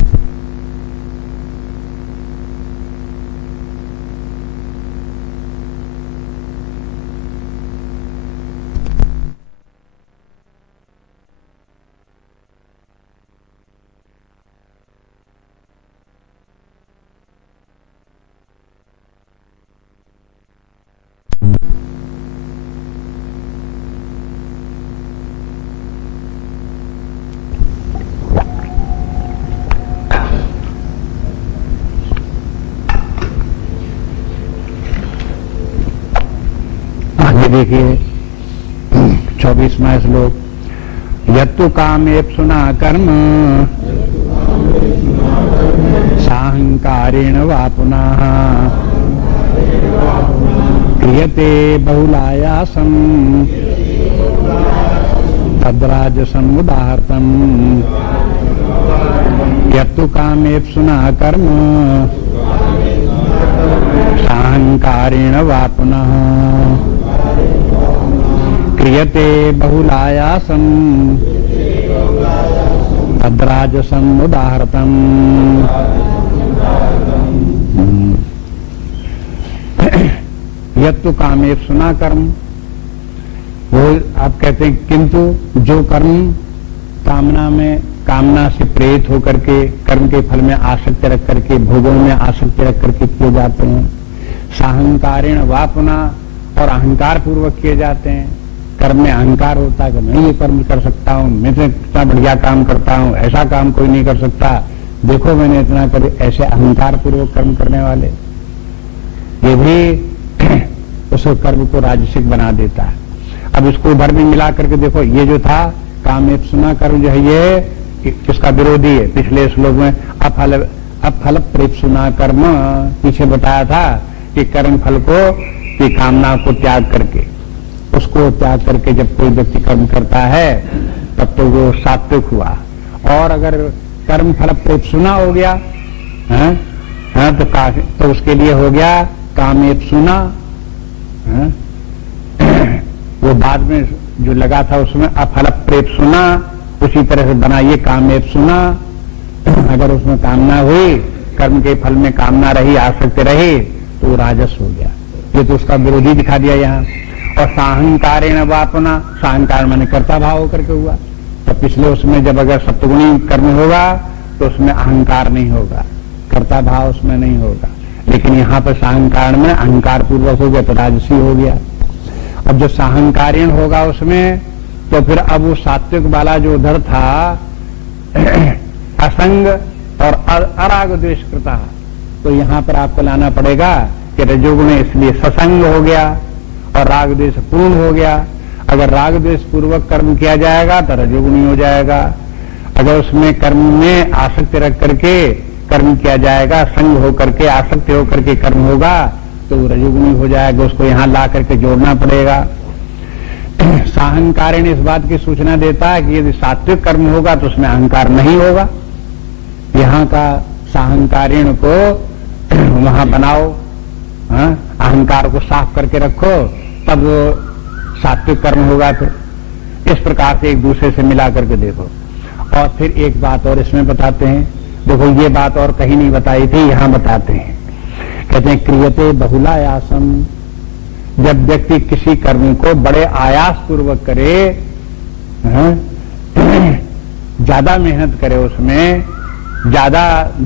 देखिए 24वां श्लोक, यत्तु कामेप सुना कर्म साहंकारेण वा पुनः क्रियते बहुलायासं तद्राजसम् उदाहृतम्। यत्तु कामेप सुना कर्म साहंकारेण वा पुनः क्रियते बहुलायासं तद्राजसम् उदाहृतम्। यत्तु कामेप सुना कर्म, वो आप कहते हैं किंतु जो कर्म कामना से प्रेरित होकर के कर्म के फल में आसक्ति रख करके, भोगों में आसक्ति रख करके किए जाते हैं, साहंकारेण वा पुनः और अहंकार पूर्वक किए जाते हैं। कर्म में अहंकार होता है कि मैं ये कर्म कर सकता हूं, मैं तो इतना बढ़िया काम करता हूं, ऐसा काम कोई नहीं कर सकता, देखो मैंने इतना करे, ऐसे अहंकार पूर्वक कर्म करने वाले, ये भी उस कर्म को राजसिक बना देता है। अब इसको उभर में मिला करके देखो, ये जो था कामेप्सुना कर्म जो है ये किसका विरोधी है? पिछले श्लोक में अफल प्रेप्सुना कर्म पीछे बताया था कि कर्म फल को की कामना को त्याग करके, उसको त्याग करके जब कोई व्यक्ति कर्म करता है तब तो वो सात्विक हुआ। और अगर कर्म फल प्रेप्सुना हो गया तो उसके लिए हो गया कामेप्सुना। वो बाद में जो लगा था उसमें अफल प्रेप्सुना, उसी तरह से बना ये कामेप्सुना। अगर उसमें कामना हुई, कर्म के फल में कामना रही, आसक्ति रही, तो वो राजस हो गया। ये तो उसका विरोधी दिखा दिया यहाँ। और साहंकारेण वापना, साहंकार माने कर्ता भाव होकर के हुआ। तो पिछले उसमें जब अगर सप्तगुणी कर्म होगा तो उसमें अहंकार नहीं होगा, कर्ता भाव उसमें नहीं होगा। लेकिन यहाँ पर साहंकार में अहंकार पूर्वक हो गया तो राजसी हो गया। अब जो साहंकारिण होगा उसमें तो फिर अब वो सात्विक वाला जो उधर था असंग और अराग द्वेष कृता, तो यहाँ पर आपको लाना पड़ेगा कि रजोगुण इसलिए ससंग हो गया और राग द्वेष पूर्ण हो गया। अगर राग द्वेष पूर्वक कर्म किया जाएगा तो रजोगुणी हो जाएगा। अगर उसमें कर्म में आसक्ति रख करके कर्म किया जाएगा, संग होकर के आसक्ति होकर के कर्म होगा तो रजोगुणी हो जाएगा। उसको यहाँ ला करके जोड़ना पड़ेगा। साहंकारिण इस बात की सूचना देता है कि यदि सात्विक कर्म होगा तो उसमें अहंकार नहीं होगा। यहाँ का साहंकारिण को वहां बनाओ, अहंकार को साफ करके रखो, तब वो सात्विक कर्म होगा। फिर इस प्रकार से एक दूसरे से मिला करके देखो। और फिर एक बात और इसमें बताते हैं, देखो ये बात और कहीं नहीं बताई थी, यहां बताते हैं। कहते हैं क्रियते बहुलायासम, जब व्यक्ति किसी कर्म को बड़े आयास पूर्वक करे, ज्यादा मेहनत करे, उसमें ज्यादा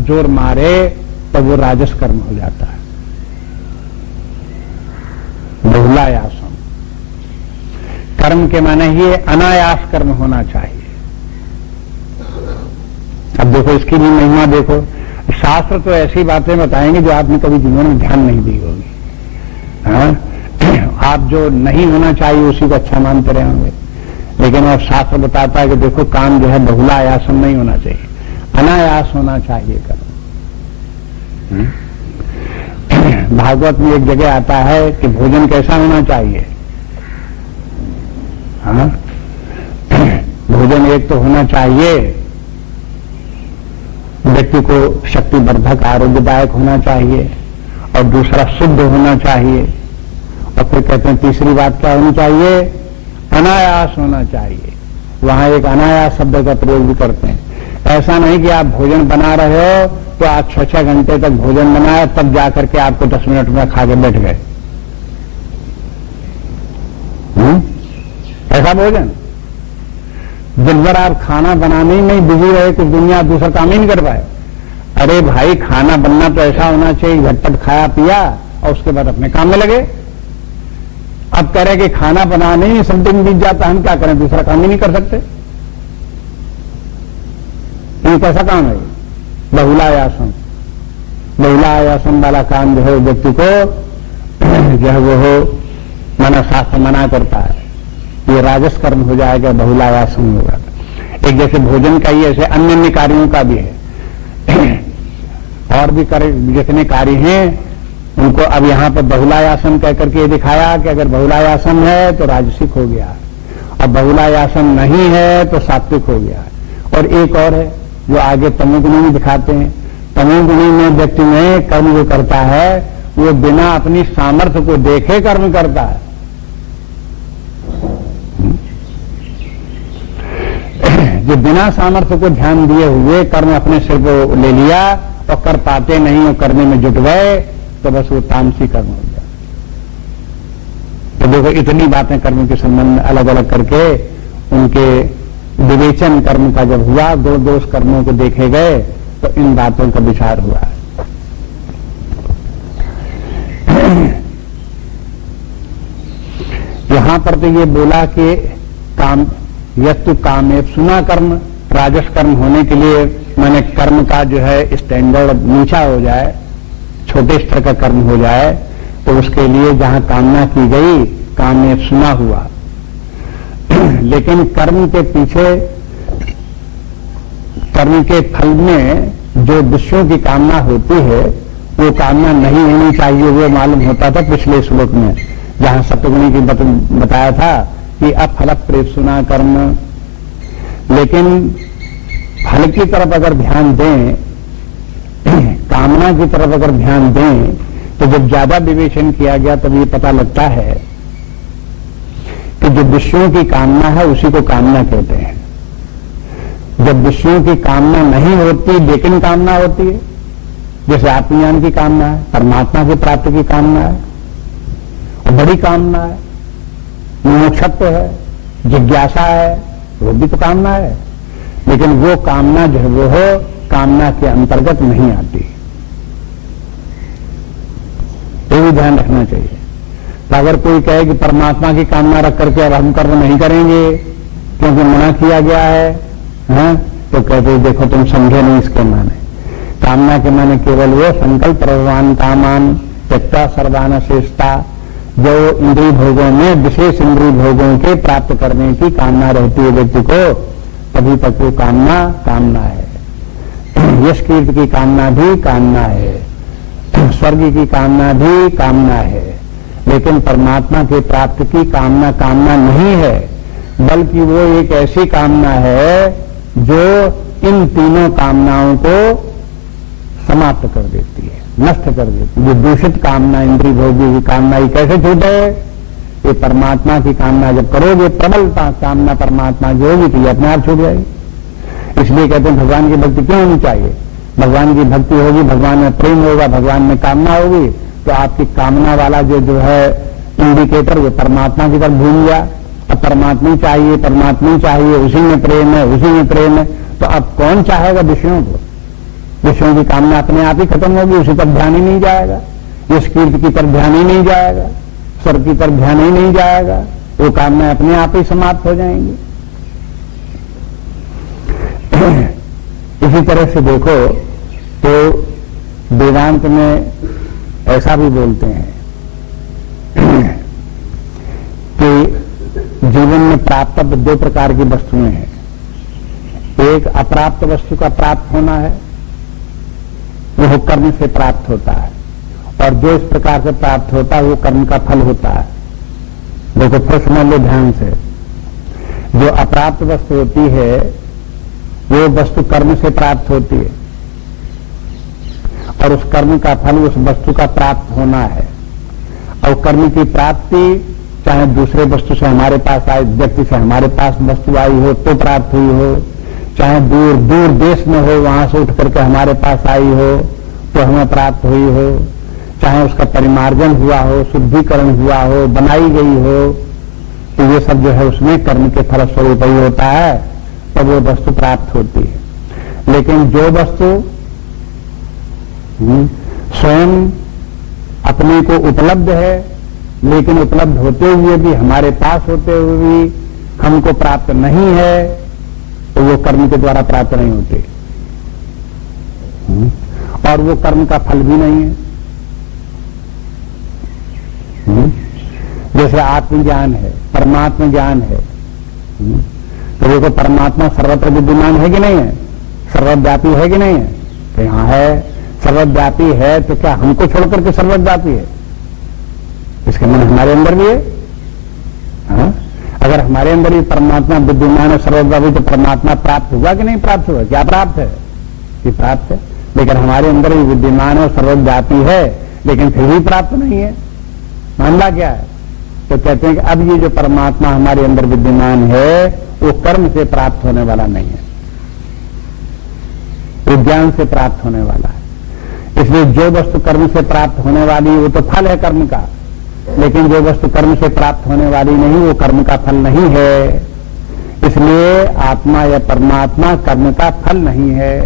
जोर मारे, तो वो राजस कर्म हो जाता है। बहुलायासम कर्म के माने ये अनायास कर्म होना चाहिए। अब देखो इसकी भी महिमा देखो, शास्त्र तो ऐसी बातें बताएंगे जो आपने कभी जीवन में ध्यान नहीं दी होगी। आप जो नहीं होना चाहिए उसी को अच्छा मानते रहे होंगे, लेकिन अब शास्त्र बताता है कि देखो काम जो है बहुलायासम नहीं होना चाहिए, अनायास होना चाहिए कर्म। भागवत में एक जगह आता है कि भोजन कैसा होना चाहिए। भोजन एक तो होना चाहिए व्यक्ति को शक्तिवर्धक आरोग्यदायक होना चाहिए, और दूसरा शुद्ध होना चाहिए, और फिर कहते हैं तीसरी बात क्या होनी चाहिए, अनायास होना चाहिए। वहां एक अनायास शब्द का प्रयोग भी करते हैं। ऐसा नहीं कि आप भोजन बना रहे हो तो आप 6-6 घंटे तक भोजन बनाए, तब जाकर के आपको 10 मिनट में खा के बैठ गए। ऐसा भोजन, दिन भर आप खाना बनाने में बिजी रहे, कुछ दुनिया दूसरा काम ही नहीं कर पाए। अरे भाई, खाना बनना तो ऐसा होना चाहिए, झटपट खाया पिया और उसके बाद अपने काम में लगे। अब कह रहे कि खाना बनाने ही सब दिन बीत जाता, हम क्या करें, दूसरा काम ही नहीं कर सकते। ये कैसा काम है? बहुलायासम, बहुलायासम वाला काम जो है व्यक्ति को जो है वो हो मना शास्त्र मना करता है, ये राजस कर्म हो जाएगा, बहुलायासम होगा। एक जैसे भोजन का ही ऐसे अन्य अन्य कार्यों का भी है। और भी जितने कार्य हैं उनको अब यहां पर बहुलायासम कह करके ये दिखाया कि अगर बहुलायासम है तो राजसिक हो गया, और बहुलायासम नहीं है तो सात्विक हो गया। और एक और है जो आगे तमोगुणी में दिखाते हैं। तमोगुणी में व्यक्ति में कर्म जो करता है वो बिना अपनी सामर्थ्य को देखे कर्म करता है। जो बिना सामर्थ्य को ध्यान दिए हुए कर्म अपने सिर को ले लिया और कर पाते नहीं और करने में जुट गए, तो बस वो तामसी कर्म हो गया। तो देखो इतनी बातें कर्म के संबंध में अलग अलग करके उनके विवेचन कर्म का जब हुआ, दो दोष कर्मों को देखे गए, तो इन बातों का विचार हुआ। यहां पर तो ये बोला कि काम यस्तु कामेप्सुना कर्म, राजस कर्म होने के लिए माने कर्म का जो है स्टैंडर्ड नीचा हो जाए, छोटे स्तर का कर्म हो जाए, तो उसके लिए जहां कामना की गई, काम में सुना हुआ। लेकिन कर्म के पीछे, कर्म के फल में जो विषयों की कामना होती है, वो कामना नहीं होनी चाहिए। वो मालूम होता था पिछले श्लोक में, जहां सप्तगुणी की बताया था कि अफल प्रेषुना कर्म। लेकिन फल की तरफ अगर ध्यान दें, कामना की तरफ अगर ध्यान दें, तो जब ज्यादा विवेचन किया गया तब ये पता लगता है कि जो विषयों की कामना है उसी को कामना कहते हैं। जब विषयों की कामना नहीं होती लेकिन कामना होती है, जैसे आत्मज्ञान की कामना है, परमात्मा की प्राप्ति की कामना है, और बड़ी कामना है, मोक्षत्व है, जिज्ञासा है, वो भी तो कामना है। लेकिन वो कामना जो है वो कामना के अंतर्गत नहीं आती, ये भी ध्यान रखना चाहिए। तो अगर कोई कहे कि परमात्मा की कामना रख करके अब हम कर्म नहीं करेंगे क्योंकि मना किया गया है, तो कहते देखो तुम समझे नहीं इसके माने। कामना के माने केवल वो संकल्प भगवान कामान त्यक्ता सर्वान शेषता, जो इंद्रिय भोगों में विशेष इंद्रिय भोगों के प्राप्त करने की कामना रहती है व्यक्ति को, तभी तक वो कामना कामना है। यश कीर्ति की कामना भी कामना है, स्वर्ग की कामना भी कामना है, लेकिन परमात्मा के प्राप्त की कामना कामना नहीं है, बल्कि वो एक ऐसी कामना है जो इन तीनों कामनाओं को समाप्त कर देती है, नष्ट कर देती है। ये दूषित कामना, इंद्रिय भोगी की कामना, ये कैसे छूटे? ये परमात्मा की कामना जब करोगे, प्रबल कामना परमात्मा की होगी तो ये अपने आप छूट जाएगी। इसलिए कहते हैं भगवान की भक्ति क्यों होनी चाहिए? भगवान की भक्ति होगी, भगवान में प्रेम होगा, भगवान में कामना होगी, तो आपकी कामना वाला जो है इंडिकेटर वो परमात्मा की तरफ घूम गया। अब परमात्मा ही चाहिए, परमात्मा ही चाहिए, उसी में प्रेम है, उसी में प्रेम है, तो अब कौन चाहेगा विषयों को? विषयों की कामना अपने आप ही खत्म होगी, उसी तरफ ध्यान ही नहीं जाएगा, यश कीर्ति की तरफ ध्यान ही नहीं जाएगा, स्वर्ग की तरफ ध्यान ही नहीं जाएगा, वो कामना अपने आप ही समाप्त हो जाएंगी। इसी तरह से देखो तो वेदांत में ऐसा भी बोलते हैं कि जीवन में प्राप्त दो प्रकार की वस्तुएं हैं। एक अप्राप्त वस्तु का प्राप्त होना है, वो कर्म से प्राप्त होता है, और जो इस प्रकार से प्राप्त होता है वो कर्म का फल होता है। देखो फिर समझ लो ध्यान से, जो अप्राप्त वस्तु होती है वो वस्तु कर्म से प्राप्त होती है, और उस कर्म का फल उस वस्तु का प्राप्त होना है। और कर्म की प्राप्ति चाहे दूसरे वस्तु से हमारे पास आए, व्यक्ति से हमारे पास वस्तु आई हो तो प्राप्त हुई हो, चाहे दूर दूर देश में हो, वहां से उठ करके हमारे पास आई हो तो हमें प्राप्त हुई हो, चाहे उसका परिमार्जन हुआ हो, शुद्धिकरण हुआ हो, बनाई गई हो, तो ये सब जो है उसमें कर्म के फलस्वरूप ही होता है, तब वो वस्तु प्राप्त होती है। लेकिन जो वस्तु स्वयं अपने को उपलब्ध है, लेकिन उपलब्ध होते हुए भी, हमारे पास होते हुए भी हमको प्राप्त नहीं है, तो वो कर्म के द्वारा प्राप्त नहीं होते, और वो कर्म का फल भी नहीं है। जैसे आत्मज्ञान है, परमात्मा ज्ञान है, तो देखो परमात्मा सर्वत्र विद्यमान है कि नहीं है, सर्वव्यापी है कि नहीं है? तो यहां है, सर्वव्यापी है, तो क्या हमको छोड़कर के सर्वव्यापी है? इसके मन हमारे अंदर भी है। हाँ? अगर हमारे अंदर ही परमात्मा विद्यमान है, सर्वव्यापी, तो परमात्मा प्राप्त हुआ कि नहीं प्राप्त हुआ? क्या प्राप्त है? कि प्राप्त है, लेकिन हमारे अंदर ही विद्यमान है, सर्वव्यापी है, लेकिन फिर भी प्राप्त नहीं है। मामला क्या है? तो कहते हैं कि अब ये जो परमात्मा हमारे अंदर विद्यमान है वो कर्म से प्राप्त होने वाला नहीं है, वो ज्ञान से प्राप्त होने वाला है। इसलिए जो वस्तु कर्म से प्राप्त होने वाली वो तो फल है कर्म का, लेकिन जो वस्तु कर्म से प्राप्त होने वाली नहीं वो कर्म का फल नहीं है। इसलिए आत्मा या परमात्मा कर्म का फल नहीं है।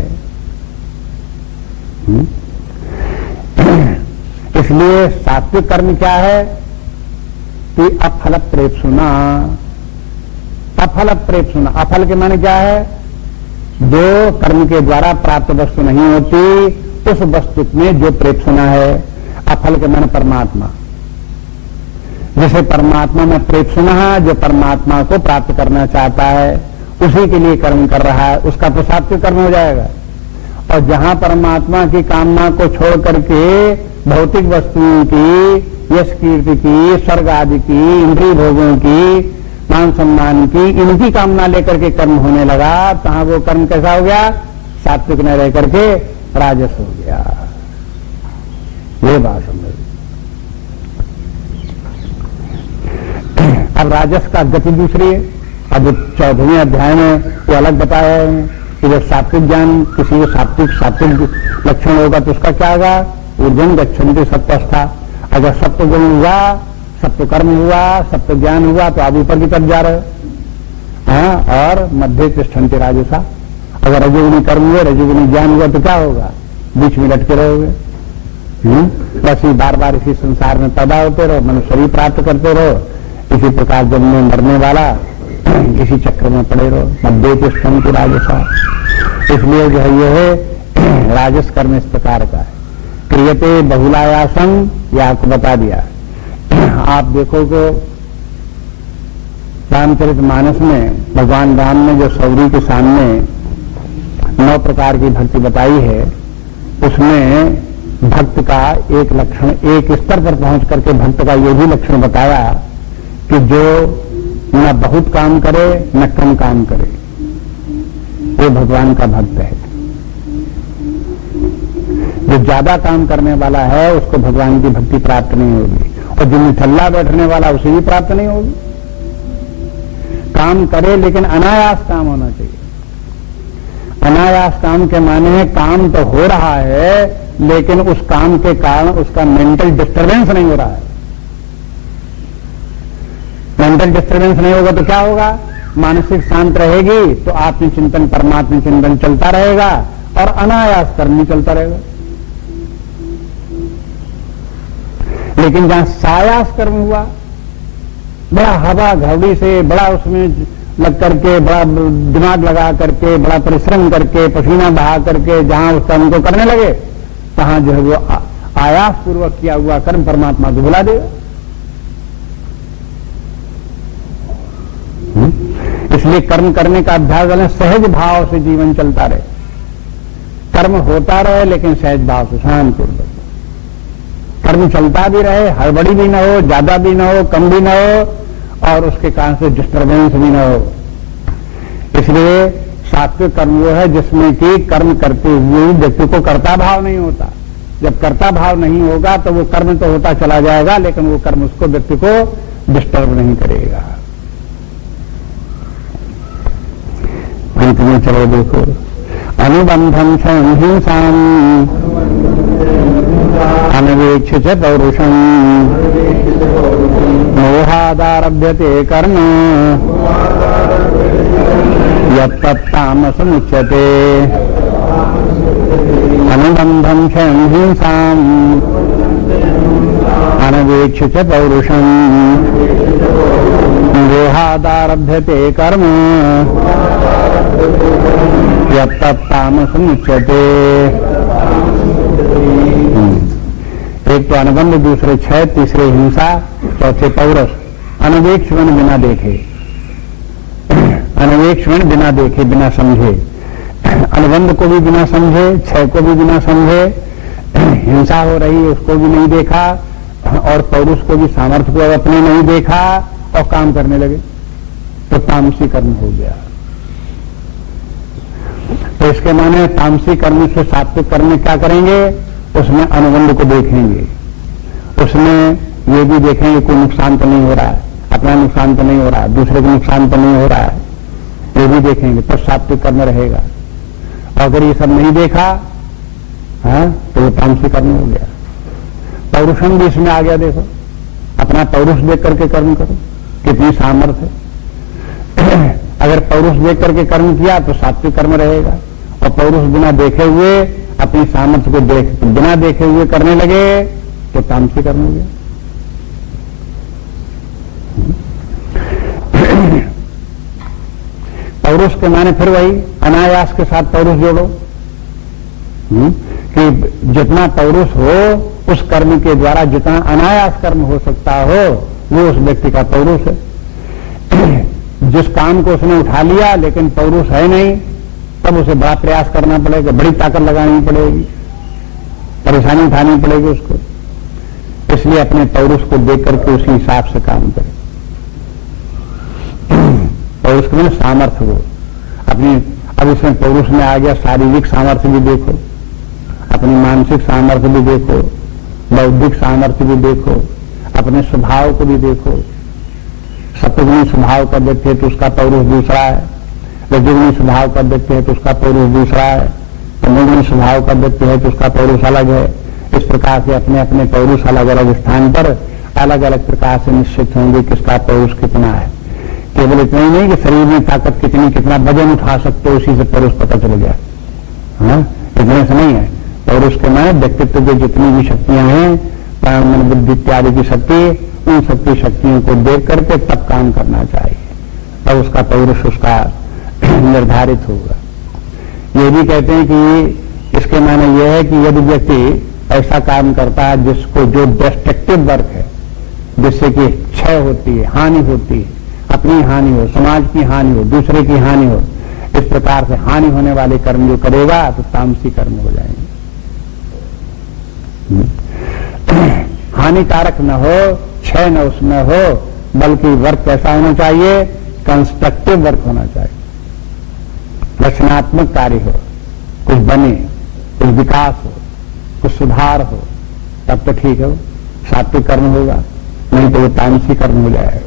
इसलिए सात्विक कर्म क्या है कि अफल प्रेप्सुना। अफल प्रेप्सुना, अफल के माने क्या है? जो कर्म के द्वारा प्राप्त वस्तु नहीं होती उस वस्तु में जो प्रेप्सुना है। अफल के माने परमात्मा, जैसे परमात्मा में प्रेप्सुनः, जो परमात्मा को प्राप्त करना चाहता है उसी के लिए कर्म कर रहा है, उसका तो सात्विक कर्म हो जाएगा। और जहां परमात्मा की कामना को छोड़ करके भौतिक वस्तुओं की, यश कीर्ति की, स्वर्ग आदि की, इंद्रिय भोगों की, मान सम्मान की, इनकी कामना लेकर के कर्म होने लगा, तहां वो कर्म कैसा हो गया? सात्विक न रह करके राजस हो गया। ये बात समझ। अब राजस का गति दूसरी है। अब 14वें अध्याय में वो अलग बताया है कि जब सात्विक ज्ञान किसी को सात्विक लक्षण होगा तो उसका क्या होगा? ऊर्जन गच्छन्ति सत्वस्था। अगर सत्व गुण हुआ, सत्व कर्म हुआ, सत्व ज्ञान हुआ तो आप ऊपर की तरफ जा रहे हो। हाँ, और मध्य तिष्ठन्ति राजसा। अगर रजोगुणी कर्म हुए, रजोगुणी ज्ञान हुआ तो क्या होगा? बीच में लटके रहोगे। बस ही बार बार इसी संसार में पैदा होते रहो, मनुष्य शरीर प्राप्त करते रहो, इसी प्रकार जन्मने मरने वाला इसी चक्र में पड़े रहो। मध्य तिष्ठन्ति राजसा। इसलिए जो है ये है राजस कर्म इस प्रकार का है। क्रियते बहुलायासम, यह आपको बता दिया। आप देखो तो रामचरितमानस में भगवान राम ने जो सौरी के सामने 9 प्रकार की भक्ति बताई है, उसमें भक्त का एक लक्षण, एक स्तर पर पहुंच करके भक्त का ये भी लक्षण बताया कि जो न बहुत काम करे न कम काम करे, वो भगवान का भक्त है। जो ज्यादा काम करने वाला है उसको भगवान की भक्ति प्राप्त नहीं होगी, और जो निठल्ला बैठने वाला उसे भी प्राप्त नहीं होगी। काम करे लेकिन अनायास काम होना चाहिए। अनायास काम के माने है काम तो हो रहा है लेकिन उस काम के कारण उसका मेंटल डिस्टर्बेंस नहीं हो रहा है। मेंटल डिस्टर्बेंस नहीं होगा तो क्या होगा? मानसिक शांत रहेगी तो आत्मचिंतन, परमात्मा चिंतन चलता रहेगा और अनायास कर्म चलता रहेगा। लेकिन जहां सायास कर्म हुआ, बड़ा हवा घड़ी से, बड़ा उसमें लग करके, बड़ा दिमाग लगा करके, बड़ा परिश्रम करके, पसीना बहा करके जहां उस कर्म को करने लगे, तहां जो है वो आयास पूर्वक किया हुआ कर्म परमात्मा को भुला देगा। इसलिए कर्म करने का अभ्यास करें, सहज भाव से जीवन चलता रहे, कर्म होता रहे लेकिन सहज भाव से, शांतिपूर्वक कर्म चलता भी रहे, हड़बड़ी भी न हो, ज्यादा भी न हो, कम भी न हो, और उसके कारण से डिस्टर्बेंस भी न हो। इसलिए सात्विक कर्म वो है जिसमें कि कर्म करते हुए व्यक्ति को कर्ता भाव नहीं होता। जब कर्ता भाव नहीं होगा तो वो कर्म तो होता चला जाएगा लेकिन वो कर्म उसको, व्यक्ति को डिस्टर्ब नहीं करेगा। अंत में चलो देखो, अनुबंधम संहिंसाम अनवेक्ष च पौरुषम मोहादारभ्यते कर्म यत्तत्तामसमुच्यते। अनुबंधम संहिंसाम अनवेक्ष च पौरुषम मोहादारभ्यते कर्म यत्तत्तामसमुच्यते। एक तो अनुबंध, दूसरे क्षय, तीसरे हिंसा, चौथे पौरुष। अनवेक्षण बिना देखे, अनवेक्षण बिना देखे, बिना समझे, अनुबंध को भी बिना समझे, क्षय को भी बिना समझे, हिंसा हो रही है उसको भी नहीं देखा, और पौरुष को भी, सामर्थ्य को अपने नहीं देखा और काम करने लगे तो तामसी कर्म हो गया। तो इसके माने तामसी कर्म से सात्विक कर्म में क्या करेंगे? उसमें अनुबंध को देखेंगे, उसमें ये भी देखेंगे कोई नुकसान तो नहीं हो रहा है, अपना नुकसान तो नहीं हो रहा है, दूसरे का नुकसान तो नहीं हो रहा है, ये भी देखेंगे तो सात्विक कर्म रहेगा। और अगर ये सब नहीं देखा तो ये तामसी कर्म हो गया। पौरुषम भी इसमें आ गया। देखो, अपना पौरुष देख करके कर्म करो, कितनी सामर्थ्य है। अगर पौरुष देख करके कर्म किया तो सात्विक कर्म रहेगा, और पौरुष बिना देखे हुए, अपनी सामर्थ्य को बिना देखे हुए करने लगे तो तामसी कर्म हो गया। पौरुष के माने फिर वही अनायास के साथ पौरुष जोड़ो, कि जितना पौरुष हो उस कर्म के द्वारा जितना अनायास कर्म हो सकता हो वो उस व्यक्ति का पौरुष है। जिस काम को उसने उठा लिया लेकिन पौरुष है नहीं, तब उसे बड़ा प्रयास करना पड़ेगा, बड़ी ताकत लगानी पड़ेगी, परेशानी उठानी पड़ेगी उसको। इसलिए अपने पौरुष को देख करके उसी हिसाब से काम करें। पौरुष के मैंने सामर्थ्य हो अपनी। अब इसमें पौरुष में आ गया शारीरिक सामर्थ्य भी देखो, अपनी मानसिक सामर्थ्य भी देखो, बौद्धिक सामर्थ्य भी देखो, अपने स्वभाव को भी देखो। सत्वगुणी स्वभाव का व्यक्ति है तो उसका पौरुष दूसरा है, रजोगुणी स्वभाव का व्यक्ति है तो उसका पौरुष दूसरा है, तमोगुणी स्वभाव का व्यक्ति है तो उसका पौरुष अलग है। इस प्रकार से अपने अपने पौरुष अलग अलग स्थान पर अलग अलग प्रकार से निश्चित होंगे किसका पौरुष कितना है। केवल इतना ही नहीं कि शरीर में ताकत कितनी, कितना वजन उठा सकते हो, उसी से पौरुष पता चल गया। हाँ, इतने से नहीं है। पौरुष के माने व्यक्तित्व की जितनी भी शक्तियां हैं, प्राण मन बुद्धि इत्यादि की शक्ति, उन सबकी शक्तियों को देख करके तब काम करना चाहिए, तब उसका पौरुष उसका निर्धारित होगा। ये भी कहते हैं कि इसके माने यह है कि यदि व्यक्ति ऐसा काम करता है जिसको जो डिस्ट्रक्टिव वर्क है, जिससे कि क्षय होती है, हानि होती है, अपनी हानि हो, समाज की हानि हो, दूसरे की हानि हो, इस प्रकार से हानि होने वाले कर्म जो करेगा तो तामसी कर्म हो जाएंगे। हानिकारक न हो, क्षय न उसमें हो, बल्कि वर्क कैसा होना चाहिए, कंस्ट्रक्टिव वर्क होना चाहिए, रचनात्मक कार्य हो, कुछ बने, कुछ विकास हो, कुछ सुधार हो, तब तो ठीक है, सात्विक कर्म होगा, नहीं तो वो तामसी कर्म हो जाएगा।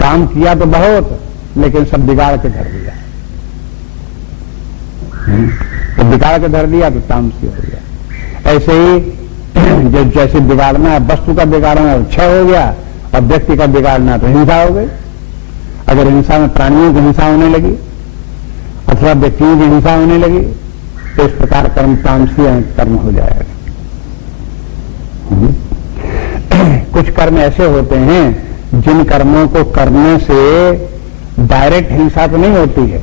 काम किया तो बहुत, लेकिन सब बिगाड़ के धर दिया, तो बिगाड़ के धर दिया तो तामसी हो गया। ऐसे ही जैसे बिगाड़ना है, वस्तु का बिगाड़ना क्षय हो गया, और व्यक्ति का बिगाड़ना तो हिंसा हो गई। अगर हिंसा में प्राणियों की हिंसा होने लगी अथवा व्यक्तियों की हिंसा होने लगी तो इस प्रकार कर्म तामसी कर्म हो जाएगा। कुछ कर्म ऐसे होते हैं जिन कर्मों को करने से डायरेक्ट हिंसा तो नहीं होती है,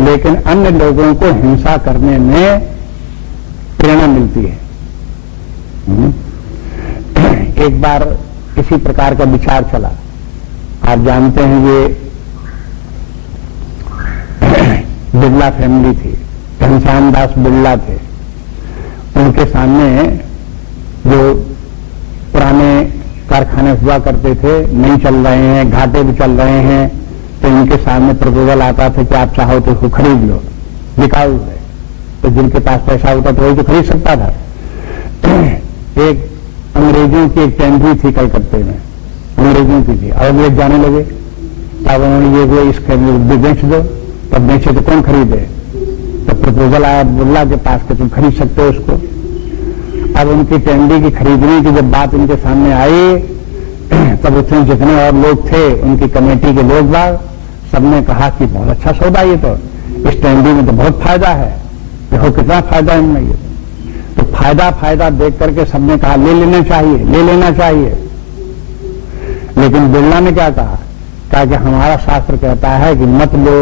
लेकिन अन्य लोगों को हिंसा करने में प्रेरणा मिलती है। एक बार इसी प्रकार का विचार चला। आप जानते हैं ये बिरला फैमिली थी, घनश्याम दास बिरला थे। उनके सामने जो पुराने कारखाने हुआ करते थे, नहीं चल रहे हैं, घाटे भी चल रहे हैं, तो इनके सामने प्रपोजल आता था कि आप चाहो तो उसको खरीद लो, बिकाऊ है। तो जिनके पास पैसा होता तो वही तो खरीद सकता था। एक अंग्रेजों की एक टेंडरी थी कलकत्ते में, अंग्रेजों की थी, और अंग्रेज जाने लगे, तब उन्होंने ये इसके बेच दो, तब बेचे तो कौन खरीदे, तो प्रपोजल आया बिरला के पास कि तुम खरीद सकते हो उसको। अब उनकी टेंडरी की खरीदने की जब बात इनके सामने आई, तब उसमें जितने और लोग थे, उनकी कमेटी के लोग बाग, सबने कहा कि बहुत अच्छा सौदा, ये तो इस टेंडरी में तो बहुत फायदा है, देखो कितना फायदा है इनमें। ये तो फायदा देख करके सबने कहा ले लेना चाहिए, ले लेना चाहिए। लेकिन बिरला ने क्या कहा कि हमारा शास्त्र कहता है कि मत लो।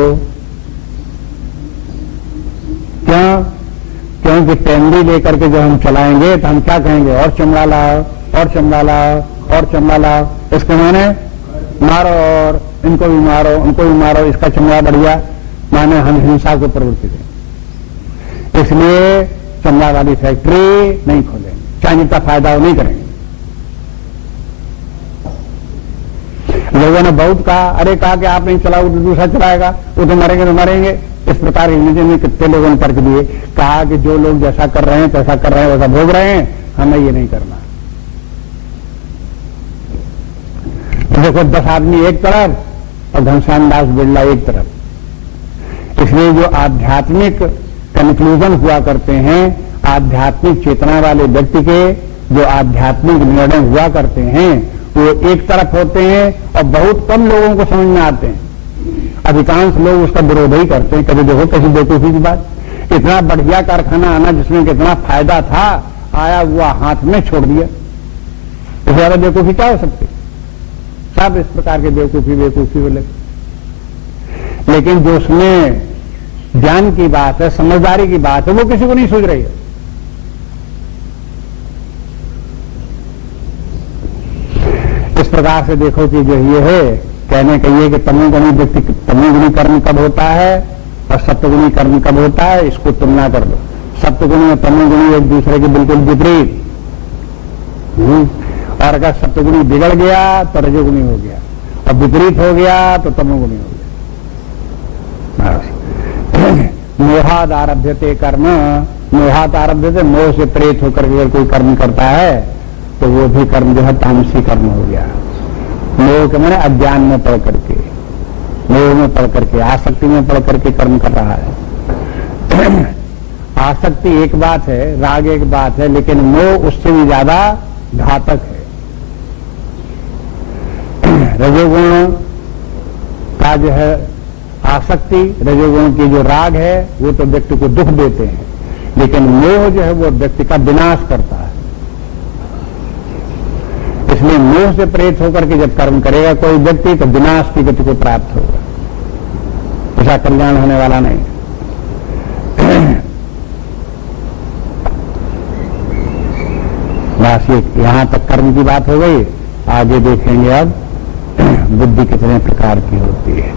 क्यों? क्योंकि टेंडरी लेकर के जब हम चलाएंगे तो हम क्या कहेंगे, और चमड़ा लाओ, और चमड़ा लाओ, और चमड़ा लाओ। इसके माने मारो, और इनको भी मारो, उनको भी मारो, इसका चमड़ा बढ़िया, माने हम हिंसा को प्रवृत्ति दें। इसलिए चमड़ा वाली फैक्ट्री नहीं खोलेंगे, चाहे जितना फायदा हो नहीं करेंगे। लोगों ने बहुत कहा, अरे कहा कि आप नहीं चलाओ तो दूसरा चलाएगा, वो तो मरेंगे तो मरेंगे। इस प्रकार हिंदी में कितने लोगों ने तर्क दिए, कहा कि जो लोग जैसा कर रहे हैं तैसा कर रहे हैं, वैसा भोग रहे हैं, हमें ये नहीं करना। देखो 10 आदमी एक तरफ और घनश्याम दास बिरला एक तरफ। इसलिए जो आध्यात्मिक कंक्लूजन हुआ करते हैं, आध्यात्मिक चेतना वाले व्यक्ति के जो आध्यात्मिक निर्णय हुआ करते हैं, वो एक तरफ होते हैं और बहुत कम लोगों को समझ में आते हैं। अधिकांश लोग उसका विरोध ही करते हैं। कभी देखो कैसी बेवकूफी की बात, इतना बढ़िया कारखाना आना जिसमें कितना फायदा था, आया हुआ हाथ में छोड़ दिया, इससे ज्यादा बेवकूफी क्या हो सकती। सब इस प्रकार के बेवकूफी बोले। लेकिन जो उसमें ज्ञान की बात है, समझदारी की बात है, वो किसी को नहीं सूझ रही है। इस प्रकार से देखो कि जो ये है, कहने का ये कि तमोगुणी व्यक्ति, तमोगुणी कर्म कब होता है और सत्वगुणी कर्म कब होता है, इसको तुलना कर लो। सत्वगुणी और तमोगुणी एक दूसरे के बिल्कुल विपरीत। और अगर सत्वगुणी बिगड़ गया तो रजोगुणी हो गया, और विपरीत हो गया तो तमोगुणी हो गया। मोहाद आरभ्यते कर्म, मोहात आरभ्यते, मोह से प्रेरित होकर अगर कोई कर्म करता है तो वो भी कर्म जो है तामसी कर्म हो गया। मोह के माने अज्ञान में पड़ करके, मोह में पड़ करके, आसक्ति में पड़ करके कर्म कर रहा है। आसक्ति एक बात है, राग एक बात है, लेकिन मोह उससे भी ज्यादा घातक है। रजोगुण का जो है आसक्ति, रजोगुण की जो राग है वो तो व्यक्ति को दुख देते हैं, लेकिन मोह जो है वो व्यक्ति का विनाश करता है। इसलिए मोह से प्रेरित होकर के जब कर्म करेगा कोई व्यक्ति तो विनाश की गति को प्राप्त होगा, ऐसा कल्याण होने वाला नहीं। बस ये यहां तक कर्म की बात हो गई। आगे देखेंगे अब बुद्धि कितने प्रकार की होती है।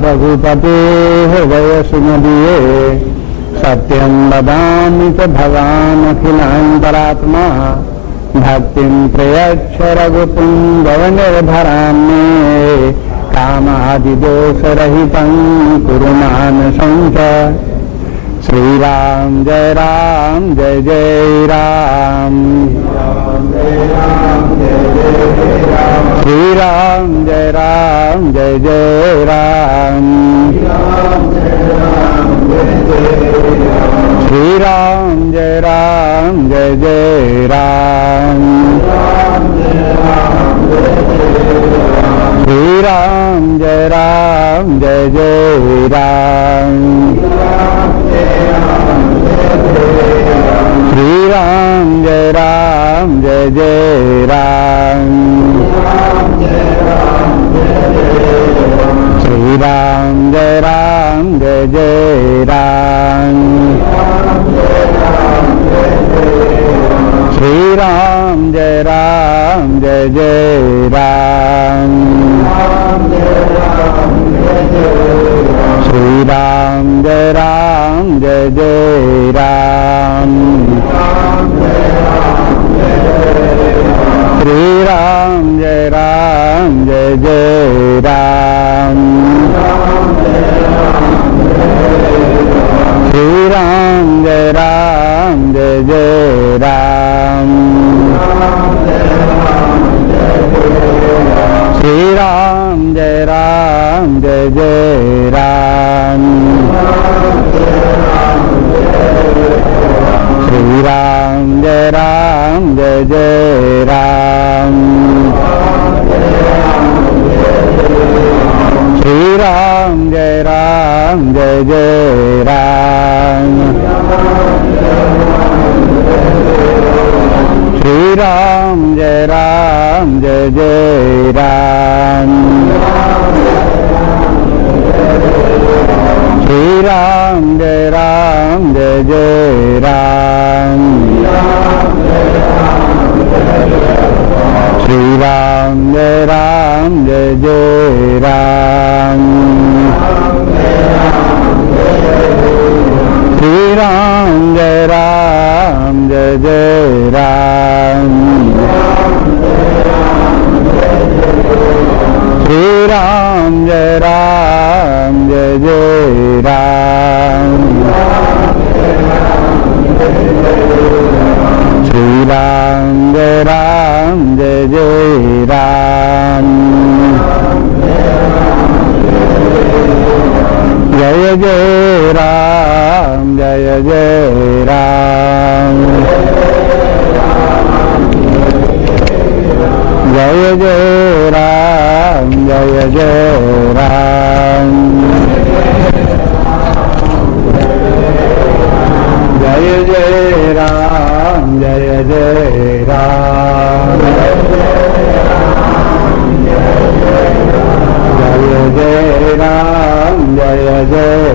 रघुपते हृदय सुमदीये सत्यं वदामि च भवान् अखिलान्तरात्मा भक्तिं प्रयच्छ रघुपुङ्गव निर्भरां मे कामादिदोषरहितं कुरु मानसं च। श्रीराम जय राम जय जय राम, श्रीराम जय राम जय जय राम, श्रीराम जय राम जय जय राम, श्रीराम जय राम जय जय राम, श्रीराम जय राम जय जय राम, श्रीराम जय राम जय जय राम, श्रीराम जय राम जय जय राम, श्रीराम जय राम जय जय राम, श्रीराम जय राम जय जय राम, श्रीराम जय राम जय जय राम, श्रीराम जय राम जय जय राम, श्रीराम जय राम जय जय राम, श्रीराम जय राम जय जय राम, श्रीराम जय राम जय जय राम, श्रीराम जय राम जय जय राम, श्रीराम जय राम जय जय राम, श्रीराम जय राम जय जय राम, श्रीराम जय राम जय जय राम, श्रीराम जय राम जय जय राम, जय जय राम जय जय राम, जय जय राम जय जय राम, जय जय राम जय जय राम। जय जय